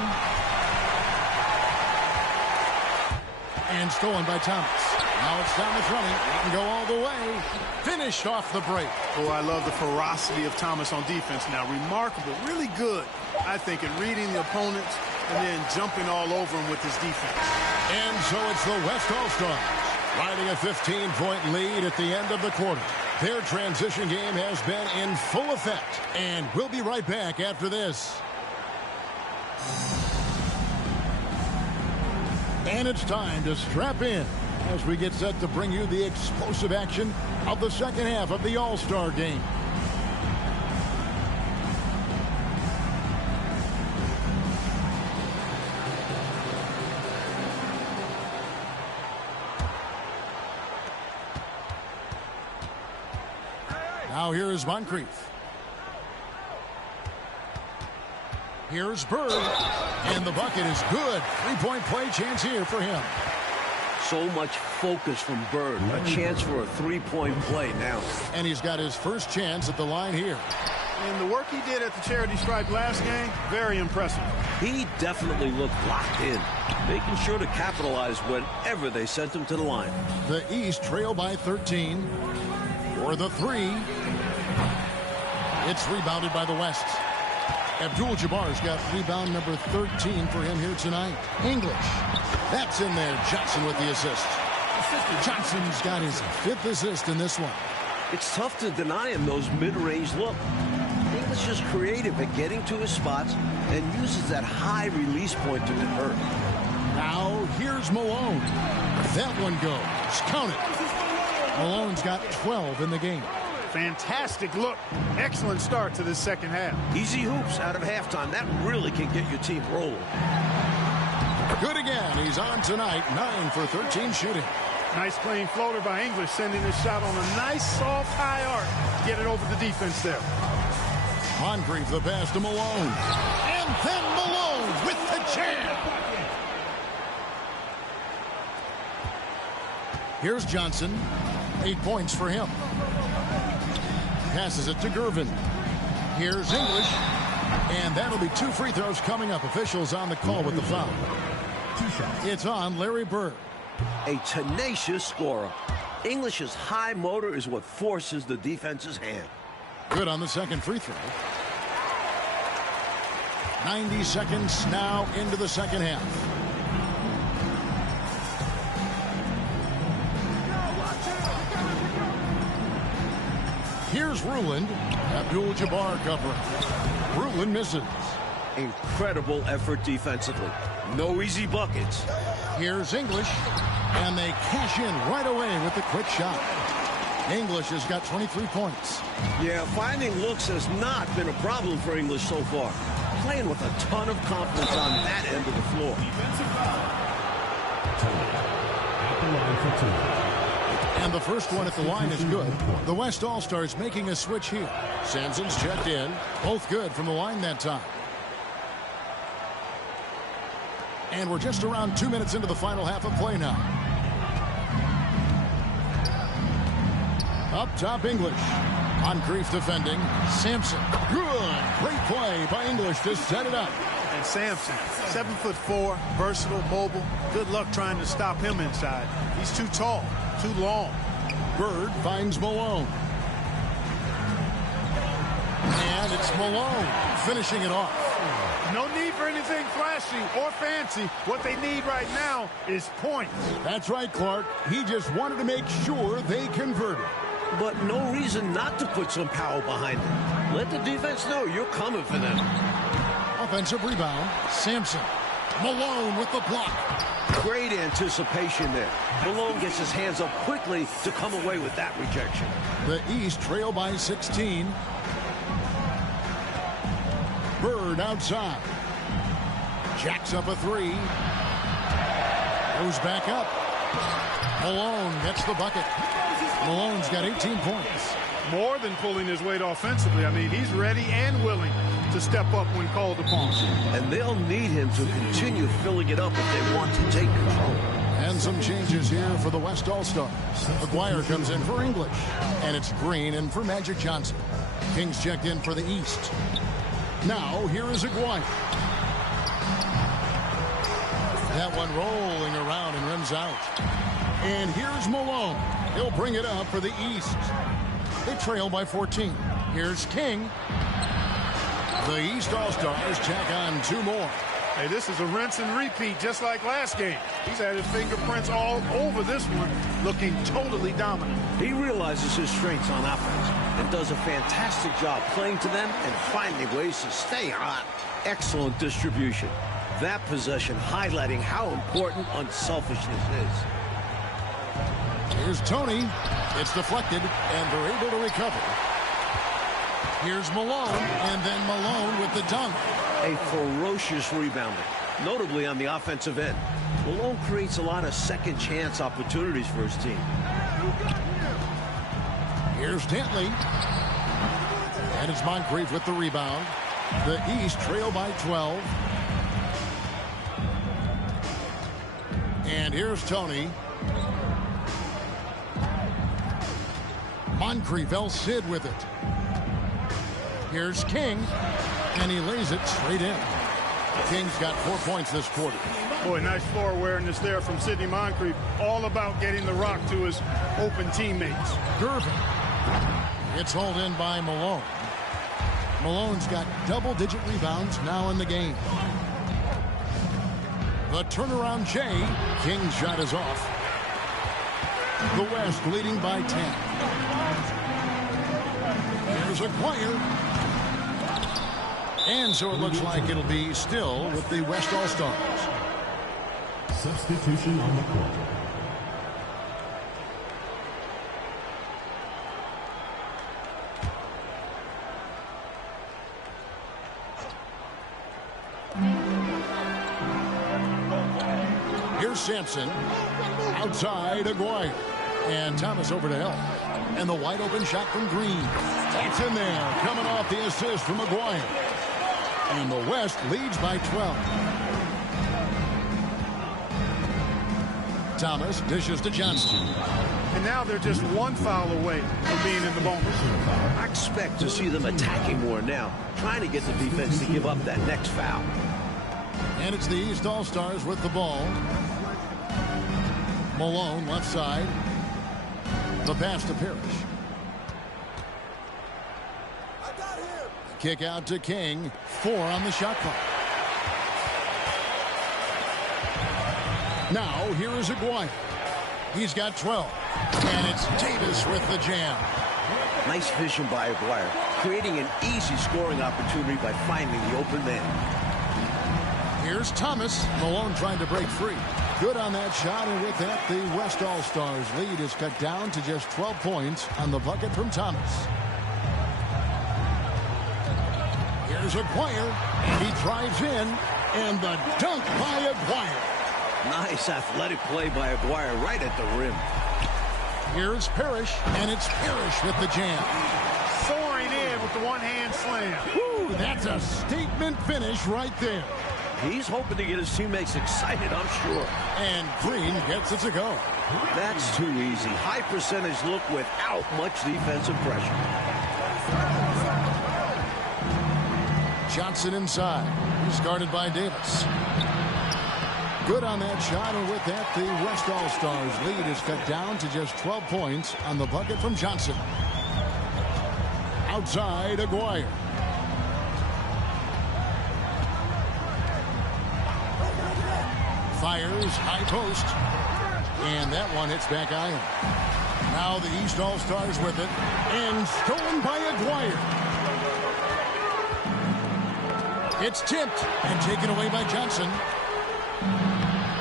And stolen by Thomas. Now it's Thomas running. He can go all the way. Finished off the break. Oh, I love the ferocity of Thomas on defense now. Remarkable. Really good, I think, in reading the opponents and then jumping all over him with his defense. And so it's the West All-Stars riding a 15-point lead at the end of the quarter. Their transition game has been in full effect. And we'll be right back after this. And it's time to strap in as we get set to bring you the explosive action of the second half of the All-Star game. Now here is Moncrief. Here's Bird, and the bucket is good. Three-point play chance here for him. So much focus from Bird. A chance for a three-point play now. And he's got his first chance at the line here. And the work he did at the charity stripe last game, very impressive. He definitely looked locked in, making sure to capitalize whenever they sent him to the line. The East trail by 13 for the three. It's rebounded by the West. Abdul-Jabbar's got rebound number 13 for him here tonight. English. That's in there. Johnson with the assist. Johnson's got his fifth assist in this one. It's tough to deny him those mid-range look. English is creative at getting to his spots and uses that high release point to convert. Now here's Malone. That one goes. Count it. Malone's got 12 in the game. Fantastic look. Excellent start to this second half. Easy hoops out of halftime. That really can get your team rolling. Good again. He's on tonight. 9 for 13 shooting. Nice clean floater by English, sending this shot on a nice soft high arc. Get it over the defense there. Moncrief the pass to Malone. And then Malone with the jam. Here's Johnson. 8 points for him. Passes it to Gervin. Here's English. And that'll be 2 free throws coming up. Officials on the call with the foul. It's on Larry Bird. A tenacious scorer. English's high motor is what forces the defense's hand. Good on the second free throw. 90 seconds now into the second half. Here's Ruland. Abdul-Jabbar covering. Ruland misses. Incredible effort defensively. No easy buckets. Here's English. And they cash in right away with the quick shot. English has got 23 points. Yeah, finding looks has not been a problem for English so far. Playing with a ton of confidence on that end of the floor. At the line for two. And the first one at the line is good. The West All-Stars making a switch here. Sampson's checked in. Both good from the line that time. And we're just around 2 minutes into the final half of play now. Up top, English. Moncrief defending. Sampson. Good. Great play by English to set it up. And Sampson, 7'4", versatile, mobile. Good luck trying to stop him inside. He's too tall, too long. Bird finds Malone. And it's Malone finishing it off. No need for anything flashy or fancy. What they need right now is points. That's right, Clark. He just wanted to make sure they converted. But no reason not to put some power behind it. Let the defense know you're coming for them. Offensive rebound. Sampson. Malone with the block. Great anticipation there. Malone gets his hands up quickly to come away with that rejection. The East trail by 16. Bird outside. Jacks up a three. Goes back up. Malone gets the bucket. Malone's got 18 points. More than pulling his weight offensively. I mean, he's ready and willing to step up when called upon. And they'll need him to continue filling it up if they want to take control. And some changes here for the West All-Stars. McGuire comes in for English. And it's Green in for Magic Johnson. Kings checked in for the East. Now, here is Aguirre. That one rolling around and rims out. And here's Malone. He'll bring it up for the East. They trail by 14. Here's King. The East All-Stars check on two more. Hey, this is a rinse and repeat just like last game. He's had his fingerprints all over this one, looking totally dominant. He realizes his strengths on offense and does a fantastic job playing to them and finding ways to stay hot. Excellent distribution. That possession highlighting how important unselfishness is. Here's Tony. It's deflected, and they're able to recover. Here's Malone, and then Malone with the dunk. A ferocious rebounder, notably on the offensive end. Malone creates a lot of second chance opportunities for his team. Here's Dantley. And it's Moncrief with the rebound. The East trail by 12. And here's Tony. Moncrief, El Cid with it. Here's King. And he lays it straight in. King's got 4 points this quarter. Boy, nice floor awareness there from Sidney Moncrief. All about getting the rock to his open teammates. Gervin. It's hauled in by Malone. Malone's got double-digit rebounds now in the game. The turnaround Jay. King's shot is off. The West leading by 10. Here's Aguirre. And so it looks like it'll be still with the West All-Stars. Substitution on the court. Here's Sampson. Outside Aguirre. And Thomas over to help. And the wide open shot from Green. It's in there. Coming off the assist from Aguirre. And the West leads by 12. Thomas dishes to Johnston. And now they're just one foul away from being in the bonus. I expect to see them attacking more now, trying to get the defense to give up that next foul. And it's the East All-Stars with the ball. Malone left side. The pass to Parrish. Kick out to King. 4 on the shot clock. Now, here is Aguirre. He's got 12. And it's Davis with the jam. Nice vision by Aguirre, creating an easy scoring opportunity by finding the open man. Here's Thomas. Malone trying to break free. Good on that shot, and with that, the West All-Stars lead is cut down to just 12 points on the bucket from Thomas. Here's Aguirre, and he drives in, and the dunk by Aguirre. Nice athletic play by Aguirre right at the rim. Here's Parrish, and it's Parrish with the jam. Soaring in with the one-hand slam. Woo, that's a statement finish right there. He's hoping to get his teammates excited, I'm sure. And Green gets it to go. That's too easy. High percentage look without much defensive pressure. Johnson inside. He's guarded by Davis. Good on that shot, and with that, the West All-Stars lead is cut down to just 12 points on the bucket from Johnson. Outside, Aguirre. Fires, high post. And that one hits back iron. Now the East All-Stars with it. And stolen by Aguirre. It's tipped and taken away by Johnson.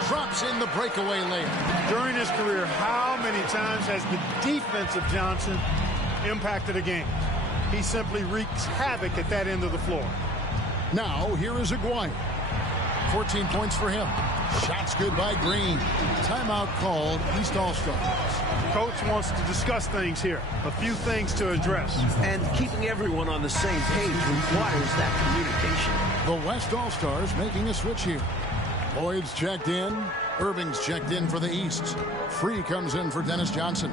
Drops in the breakaway layup. During his career, how many times has the defense of Johnson impacted a game? He simply wreaks havoc at that end of the floor. Now, here is Aguirre. 14 points for him. Shots good by Green. Timeout called, East All-Stars. Coach wants to discuss things here. A few things to address. And keeping everyone on the same page requires that communication. The West All-Stars making a switch here. Lloyd's checked in. Irving's checked in for the East. Free comes in for Dennis Johnson.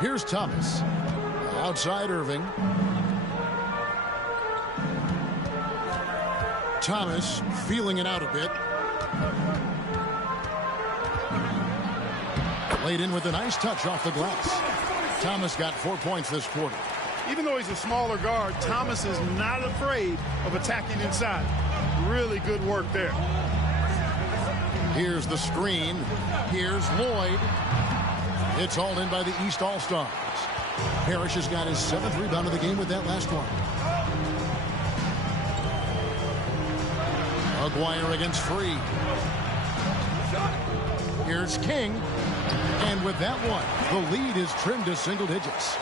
Here's Thomas. Outside Irving. Thomas feeling it out a bit. Laid in with a nice touch off the glass. Thomas got 4 points this quarter. Even though he's a smaller guard, Thomas is not afraid of attacking inside. Really good work there. Here's the screen. Here's Lloyd. It's hauled in by the East All-Stars. Parrish has got his 7th rebound of the game with that last one. Aguirre against Free. Here's King. And with that one, the lead is trimmed to single digits.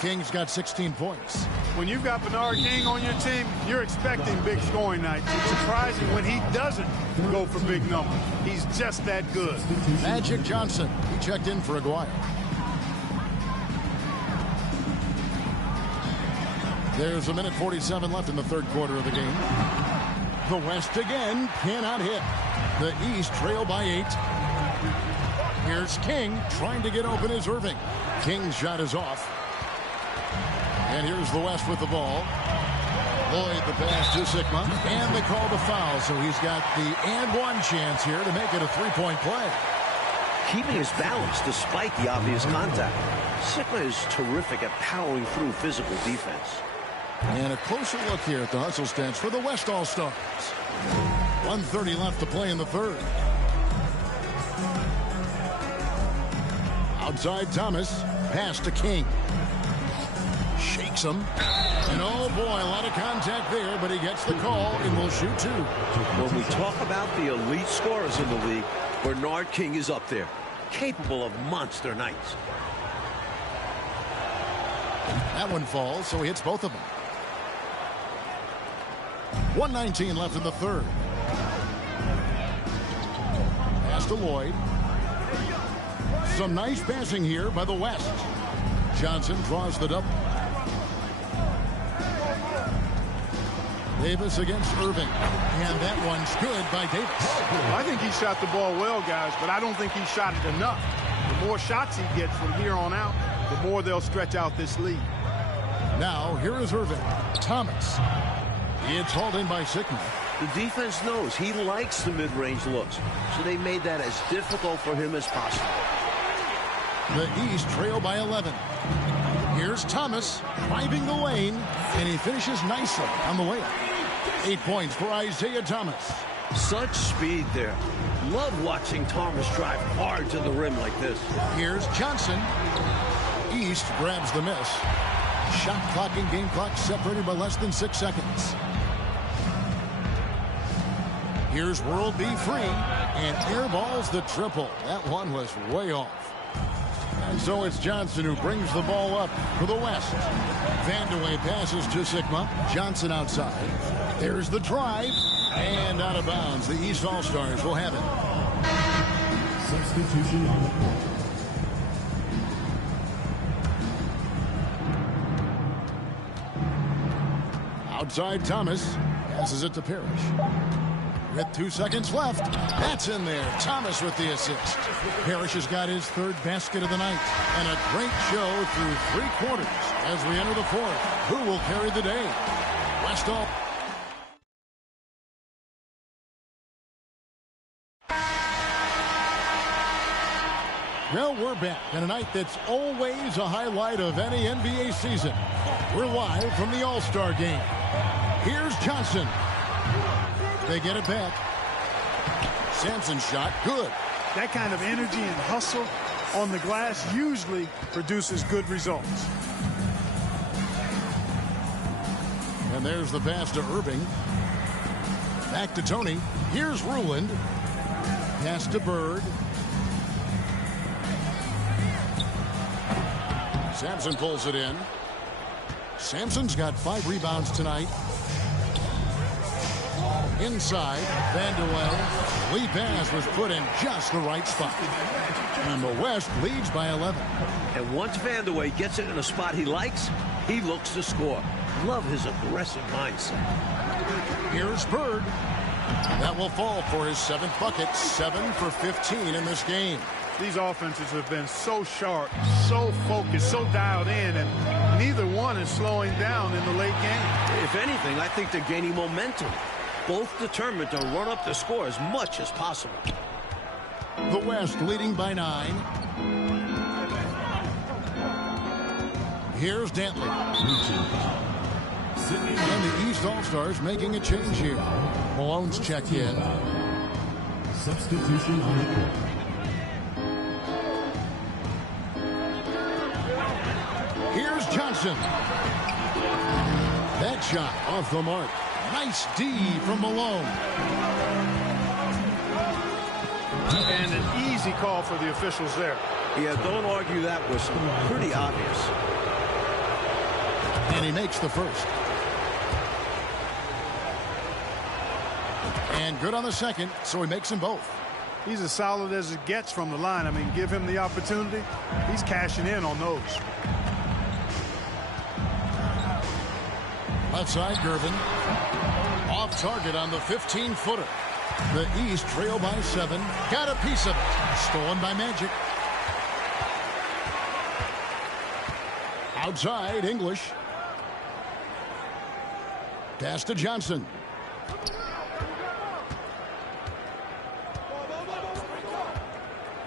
King's got 16 points. When you've got Bernard King on your team, you're expecting big scoring nights. It's surprising when he doesn't go for big numbers. He's just that good. Magic Johnson, he checked in for Aguirre. There's a minute 47 left in the third quarter of the game. The West again cannot hit. The East trail by 8. Here's King trying to get open as Irving. King's shot is off. And here's the West with the ball. Lloyd the pass to Sikma. And they call the foul, so he's got the and one chance here to make it a three-point play. Keeping his balance despite the obvious contact. Sikma is terrific at powering through physical defense. And a closer look here at the hustle stats for the West All-Stars. 1:30 left to play in the third. Outside Thomas. Pass to King. Shakes him. And oh boy, a lot of contact there, but he gets the call and will shoot two. When we talk about the elite scorers in the league, Bernard King is up there, capable of monster nights. That one falls, so he hits both of them. 1:19 left in the third. Pass to Lloyd. Some nice passing here by the West. Johnson draws the double. Davis against Irving. And that one's good by Davis. I think he shot the ball well, guys, but I don't think he shot it enough. The more shots he gets from here on out, the more they'll stretch out this lead. Now, here is Irving. Thomas. It's hauled in by Sikma. The defense knows he likes the mid-range looks, so they made that as difficult for him as possible. The East trail by 11. Here's Thomas driving the lane, and he finishes nicely on the layup. 8 points for Isaiah Thomas. Such speed there. Love watching Thomas drive hard to the rim like this. Here's Johnson. East grabs the miss. Shot clock and game clock separated by less than 6 seconds. Here's World B Free, and airballs the triple. That one was way off. And so it's Johnson who brings the ball up for the West. Vandeweghe passes to Sikma. Johnson outside. There's the drive, and out of bounds. The East All-Stars will have it. Substitution on the court. Outside Thomas. Passes it to Parrish. With 2 seconds left. That's in there. Thomas with the assist. Parrish has got his third basket of the night. And a great show through 3 quarters as we enter the fourth. Who will carry the day? West All. Well, we're back on a night that's always a highlight of any NBA season. We're live from the All-Star game. Here's Johnson. They get it back. Sampson's shot, good. That kind of energy and hustle on the glass usually produces good results. And there's the pass to Irving. Back to Tony. Here's Ruland. Pass to Bird. Sampson pulls it in. Sampson's got 5 rebounds tonight. Inside, Vandeweghe. Lee pass was put in just the right spot. And the West leads by 11. And once Vandeweghe gets it in a spot he likes, he looks to score. Love his aggressive mindset. Here's Bird. That will fall for his 7th bucket. 7 for 15 in this game. These offenses have been so sharp, so focused, so dialed in, and neither one is slowing down in the late game. If anything, I think they're gaining momentum. Both determined to run up the score as much as possible. The West leading by 9. Here's Dantley. And the East All-Stars making a change here. Malone's checked in. Substitution on the court. Here's Johnson. That shot off the mark. Nice D from Malone. And an easy call for the officials there. Yeah, don't argue that whistle. Pretty obvious. And he makes the first. And good on the second, so he makes them both. He's as solid as it gets from the line. I mean, give him the opportunity. He's cashing in on those. Left side, Gervin. Off target on the 15-footer. The East trail by 7. Got a piece of it. Stolen by Magic. Outside, English. Pass to Johnson.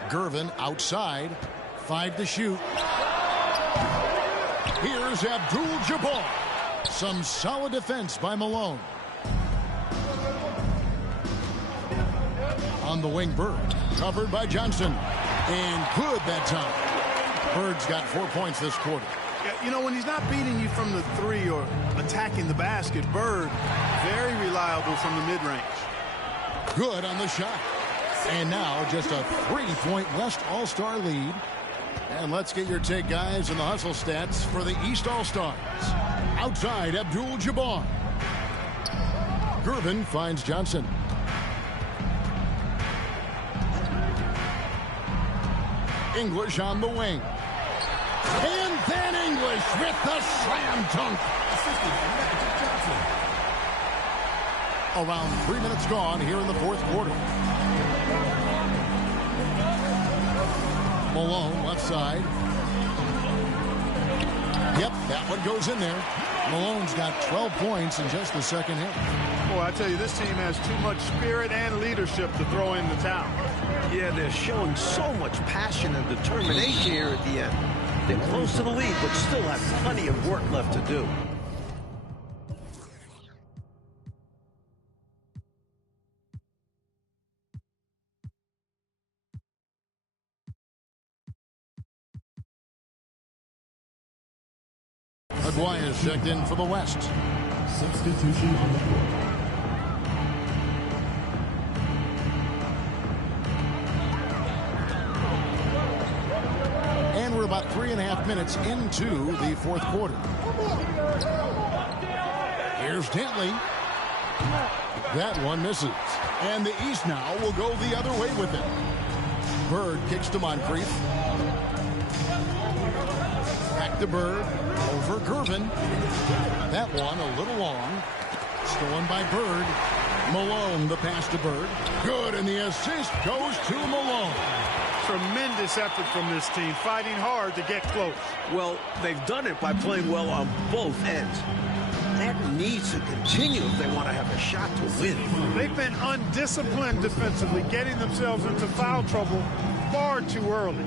Gervin outside. 5 to shoot. Here's Abdul-Jabbar. Some solid defense by Malone. On the wing, Bird. Covered by Johnson. And good that time. Bird's got 4 points this quarter. You know, when he's not beating you from the 3 or attacking the basket, Bird, very reliable from the mid-range. Good on the shot. And now just a 3-point West All-Star lead. And let's get your take, guys, on the hustle stats for the East All-Stars. Outside, Abdul-Jabbar. Gervin finds Johnson. English on the wing. And then English with the slam dunk. Around 3 minutes gone here in the 4th quarter. Malone, left side. Yep, that one goes in there. Malone's got 12 points in just the second half. Boy, I tell you, this team has too much spirit and leadership to throw in the towel. Yeah, they're showing so much passion and determination here at the end. They're close to the lead, but still have plenty of work left to do. Maguire's checked in for the West. Substitution on the court. And we're about 3.5 minutes into the 4th quarter. Here's Dantley. That one misses. And the East now will go the other way with it. Bird kicks to Moncrief. Back to Bird. Over Gervin. That one a little long. Stolen by Bird. Malone, the pass to Bird. Good, and the assist goes to Malone. Tremendous effort from this team, fighting hard to get close. Well, they've done it by playing well on both ends. That needs to continue if they want to have a shot to win. They've been undisciplined defensively, getting themselves into foul trouble far too early.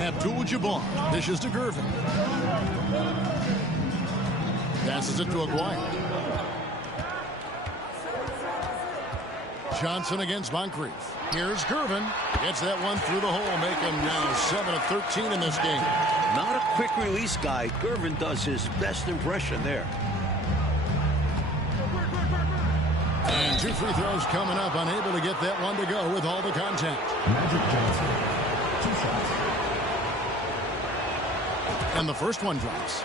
Abdul-Jabbar dishes to Gervin. Passes it to Aguirre. Johnson against Moncrief. Here's Gervin. Gets that one through the hole, make him now 7 of 13 in this game. Not a quick release guy. Gervin does his best impression there. And 2 free throws coming up, unable to get that one to go with all the contact. Magic Johnson, 2 shots. And the first one drops.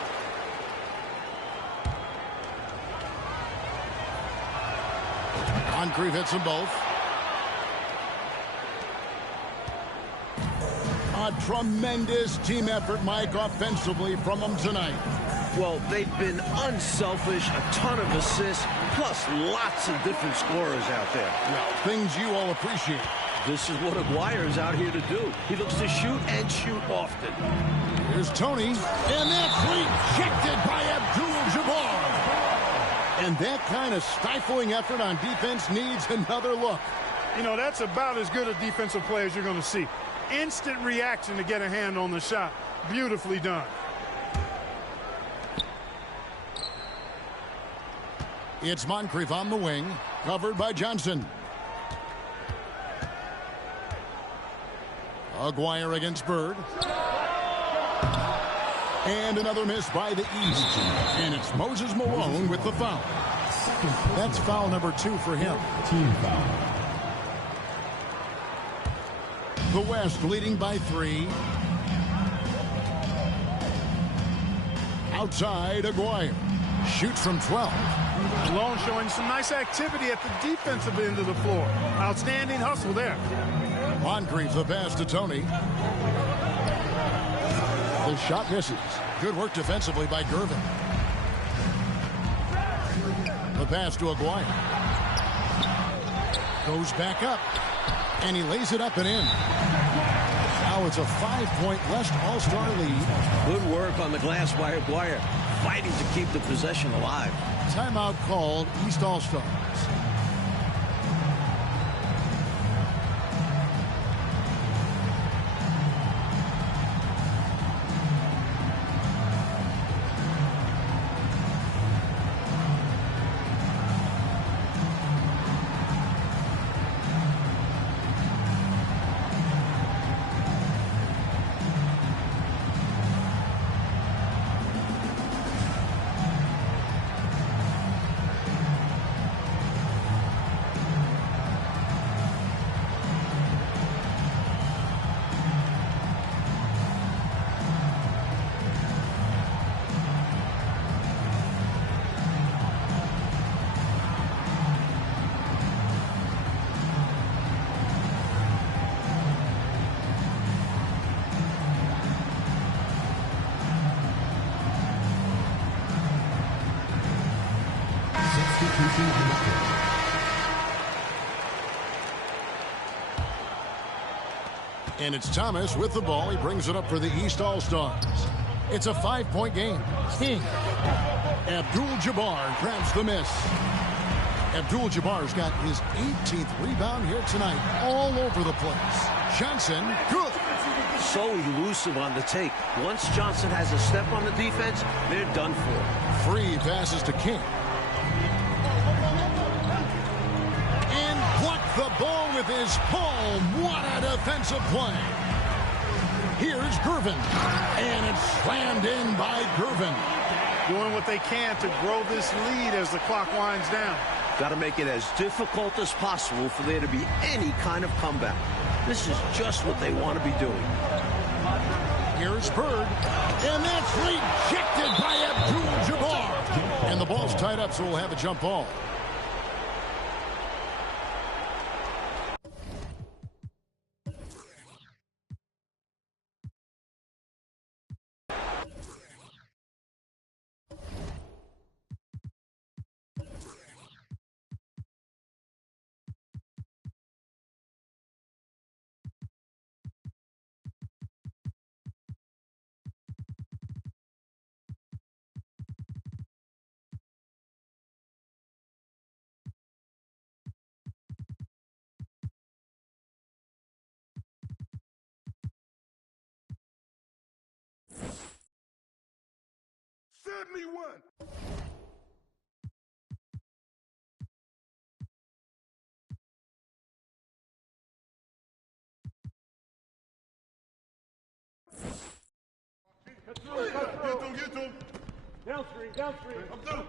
Moncrief hits them both. A tremendous team effort, Mike, offensively from them tonight. Well, they've been unselfish, a ton of assists, plus lots of different scorers out there. Well, things you all appreciate. This is what Aguirre's out here to do. He looks to shoot and shoot often. Here's Tony, and that's rejected by Abdul-Jabbar. And that kind of stifling effort on defense needs another look. You know, that's about as good a defensive play as you're going to see. Instant reaction to get a hand on the shot. Beautifully done. It's Moncrief on the wing, covered by Johnson. Aguirre against Bird. And another miss by the East. And it's Moses Malone with the foul. That's foul number 2 for him. Team foul. The West leading by 3. Outside, Aguirre. Shoots from 12. Malone showing some nice activity at the defensive end of the floor. Outstanding hustle there. Moncrief the pass to Tony. The shot misses. Good work defensively by Gervin. The pass to Aguirre. Goes back up. And he lays it up and in. Now it's a 5-point West All-Star lead. Good work on the glass by Aguirre, fighting to keep the possession alive. Timeout called, East All-Stars. And it's Thomas with the ball. He brings it up for the East All-Stars. It's a 5-point game. King. Abdul-Jabbar grabs the miss. Abdul-Jabbar's got his 18th rebound here tonight. All over the place. Johnson, good. So elusive on the take. Once Johnson has a step on the defense, they're done for. Free passes to King. And blocked the ball with his palm. What a defensive play. Here's Gervin. And it's slammed in by Gervin. Doing what they can to grow this lead as the clock winds down. Got to make it as difficult as possible for there to be any kind of comeback. This is just what they want to be doing. Here's Bird. And that's rejected by Abdul-Jabbar. And the ball's tied up, so we'll have a jump ball. Give me one. Get to him. Downstream. I'm through.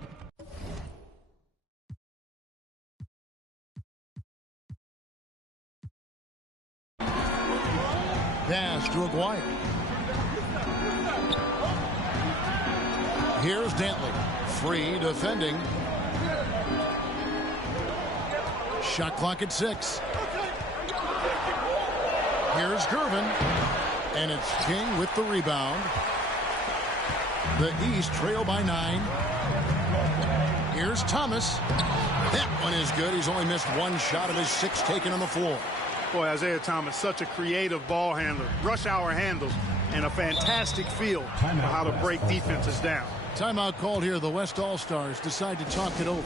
Pass to Aguirre. Here's Dantley. Free defending. Shot clock at 6. Here's Gervin. And it's King with the rebound. The East trail by 9. Here's Thomas. That one is good. He's only missed one shot of his 6 taken on the floor. Boy, Isaiah Thomas, such a creative ball handler. Rush hour handles and a fantastic feel for how to break defenses down. Timeout called here. The West All-Stars decide to talk it over.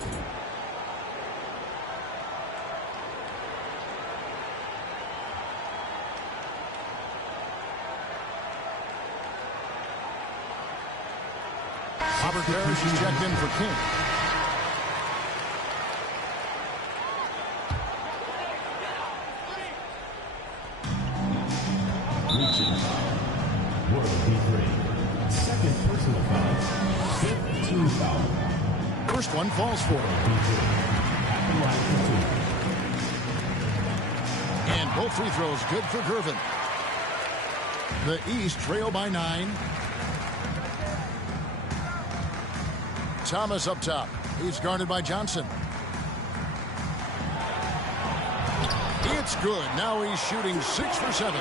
Robert Parrish is checked in for King. Reaching foul. World P3. Second personal foul. 5th team foul. First one falls for him. At the line for 2. And both free throws good for Gervin. The East trail by 9. Thomas up top. He's guarded by Johnson. It's good. Now he's shooting 6 for 7.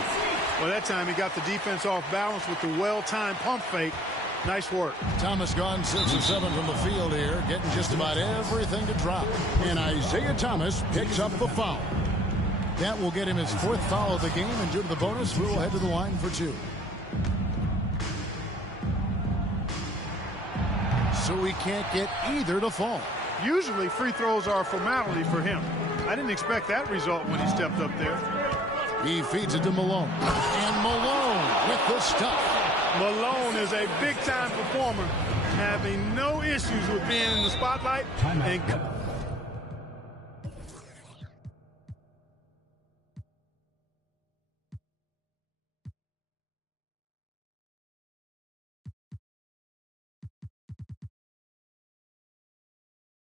Well, that time he got the defense off balance with the well-timed pump fake. Nice work. Thomas gone 6 of 7 from the field here, getting just about everything to drop. And Isaiah Thomas picks up the foul. That will get him his 4th foul of the game, and due to the bonus, we will head to the line for 2. So he can't get either to fall. Usually free throws are a formality for him. I didn't expect that result when he stepped up there. He feeds it to Malone. And Malone with the stuff. Malone is a big-time performer, having no issues with being in the spotlight. And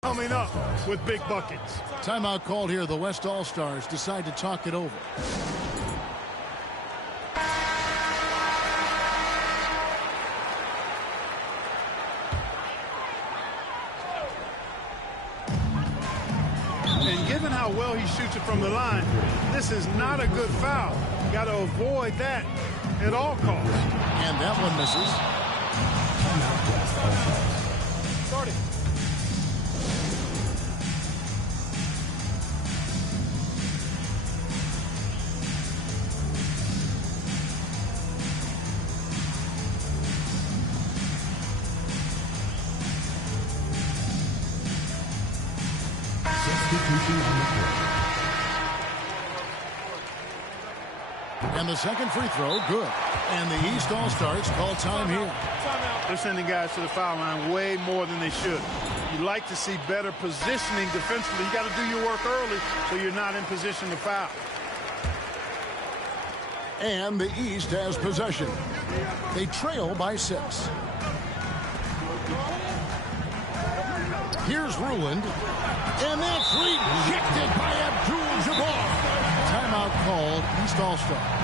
coming up with big buckets. Timeout called here. The West All-Stars decide to talk it over. And given how well he shoots it from the line, this is not a good foul. Got to avoid that at all costs. And that one misses. Starting. And the second free throw, good. And the East All-Stars call time here. They're sending guys to the foul line way more than they should. You'd like to see better positioning defensively. You got to do your work early so you're not in position to foul. And the East has possession. They trail by 6. Here's Ruland. And that's rejected by Abdul-Jabbar. Timeout called. East All-Stars.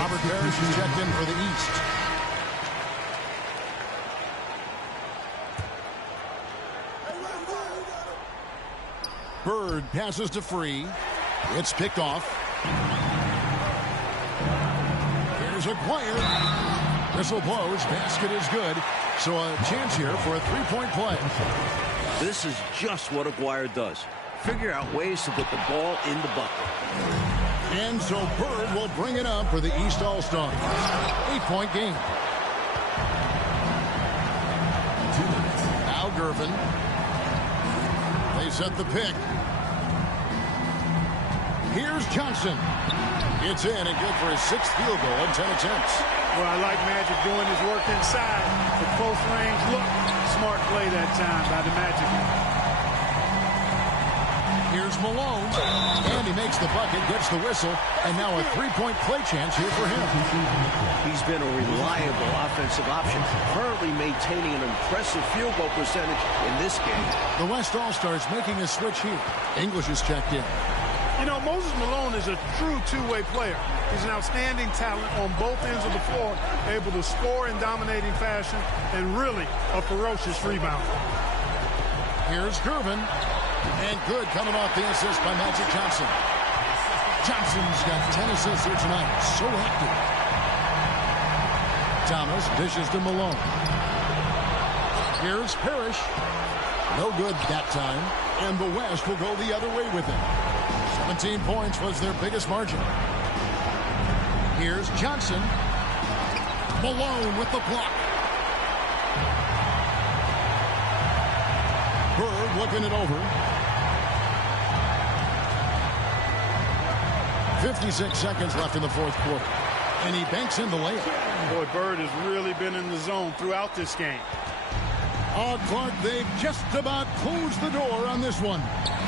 Robert Parrish is checked in for the East. Bird passes to Free. It's picked off. Here's is acquired. Whistle blows. Basket is good. So a chance here for a three-point play. This is just what Aguirre does. Figure out ways to put the ball in the bucket. And so Bird will bring it up for the East All-Stars. 8-point game. Al Gervin. They set the pick. Here's Johnson. It's in and good for his 6th field goal in 10 attempts. Well, I like Magic doing his work inside. The close range look. Smart play that time by the Magic. Here's Malone. And he makes the bucket, gets the whistle, and now a three-point play chance here for him. He's been a reliable offensive option, currently maintaining an impressive field goal percentage in this game. The West All-Stars making a switch here. English is checked in. You know, Moses Malone is a true two-way player. He's an outstanding talent on both ends of the floor, able to score in dominating fashion, and really a ferocious rebounder. Here's Gervin. And good coming off the assist by Magic Johnson. Johnson's got 10 assists here tonight. So active. Thomas dishes to Malone. Here's Parrish. No good that time. And the West will go the other way with it. 17 points was their biggest margin. Here's Johnson. Malone with the block. Bird looking it over. 56 seconds left in the fourth quarter. And he banks in the layup. Boy, Bird has really been in the zone throughout this game. Clark, they've just about closed the door on this one.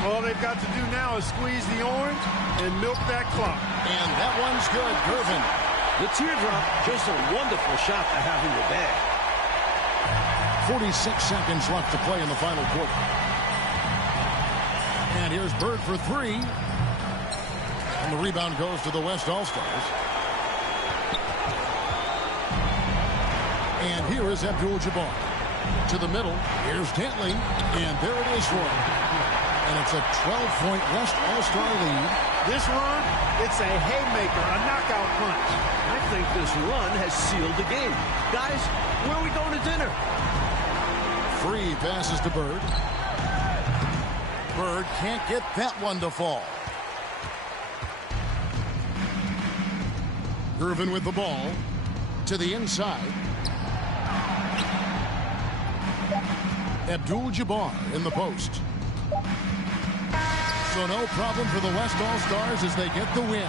All they've got to do now is squeeze the orange and milk that clock. And that one's good. Gervin. The teardrop, just a wonderful shot to have in your bag. 46 seconds left to play in the final quarter. And here's Bird for three. And the rebound goes to the West All-Stars. And here is Abdul-Jabbar. To the middle. Here's Dantley. And there it is for him. And it's a 12-point West All-Star lead. This run, it's a haymaker, a knockout punch. I think this run has sealed the game. Guys, where are we going to dinner? Free passes to Bird. Bird can't get that one to fall. Gervin with the ball to the inside. Abdul-Jabbar in the post. So no problem for the West All-Stars as they get the win.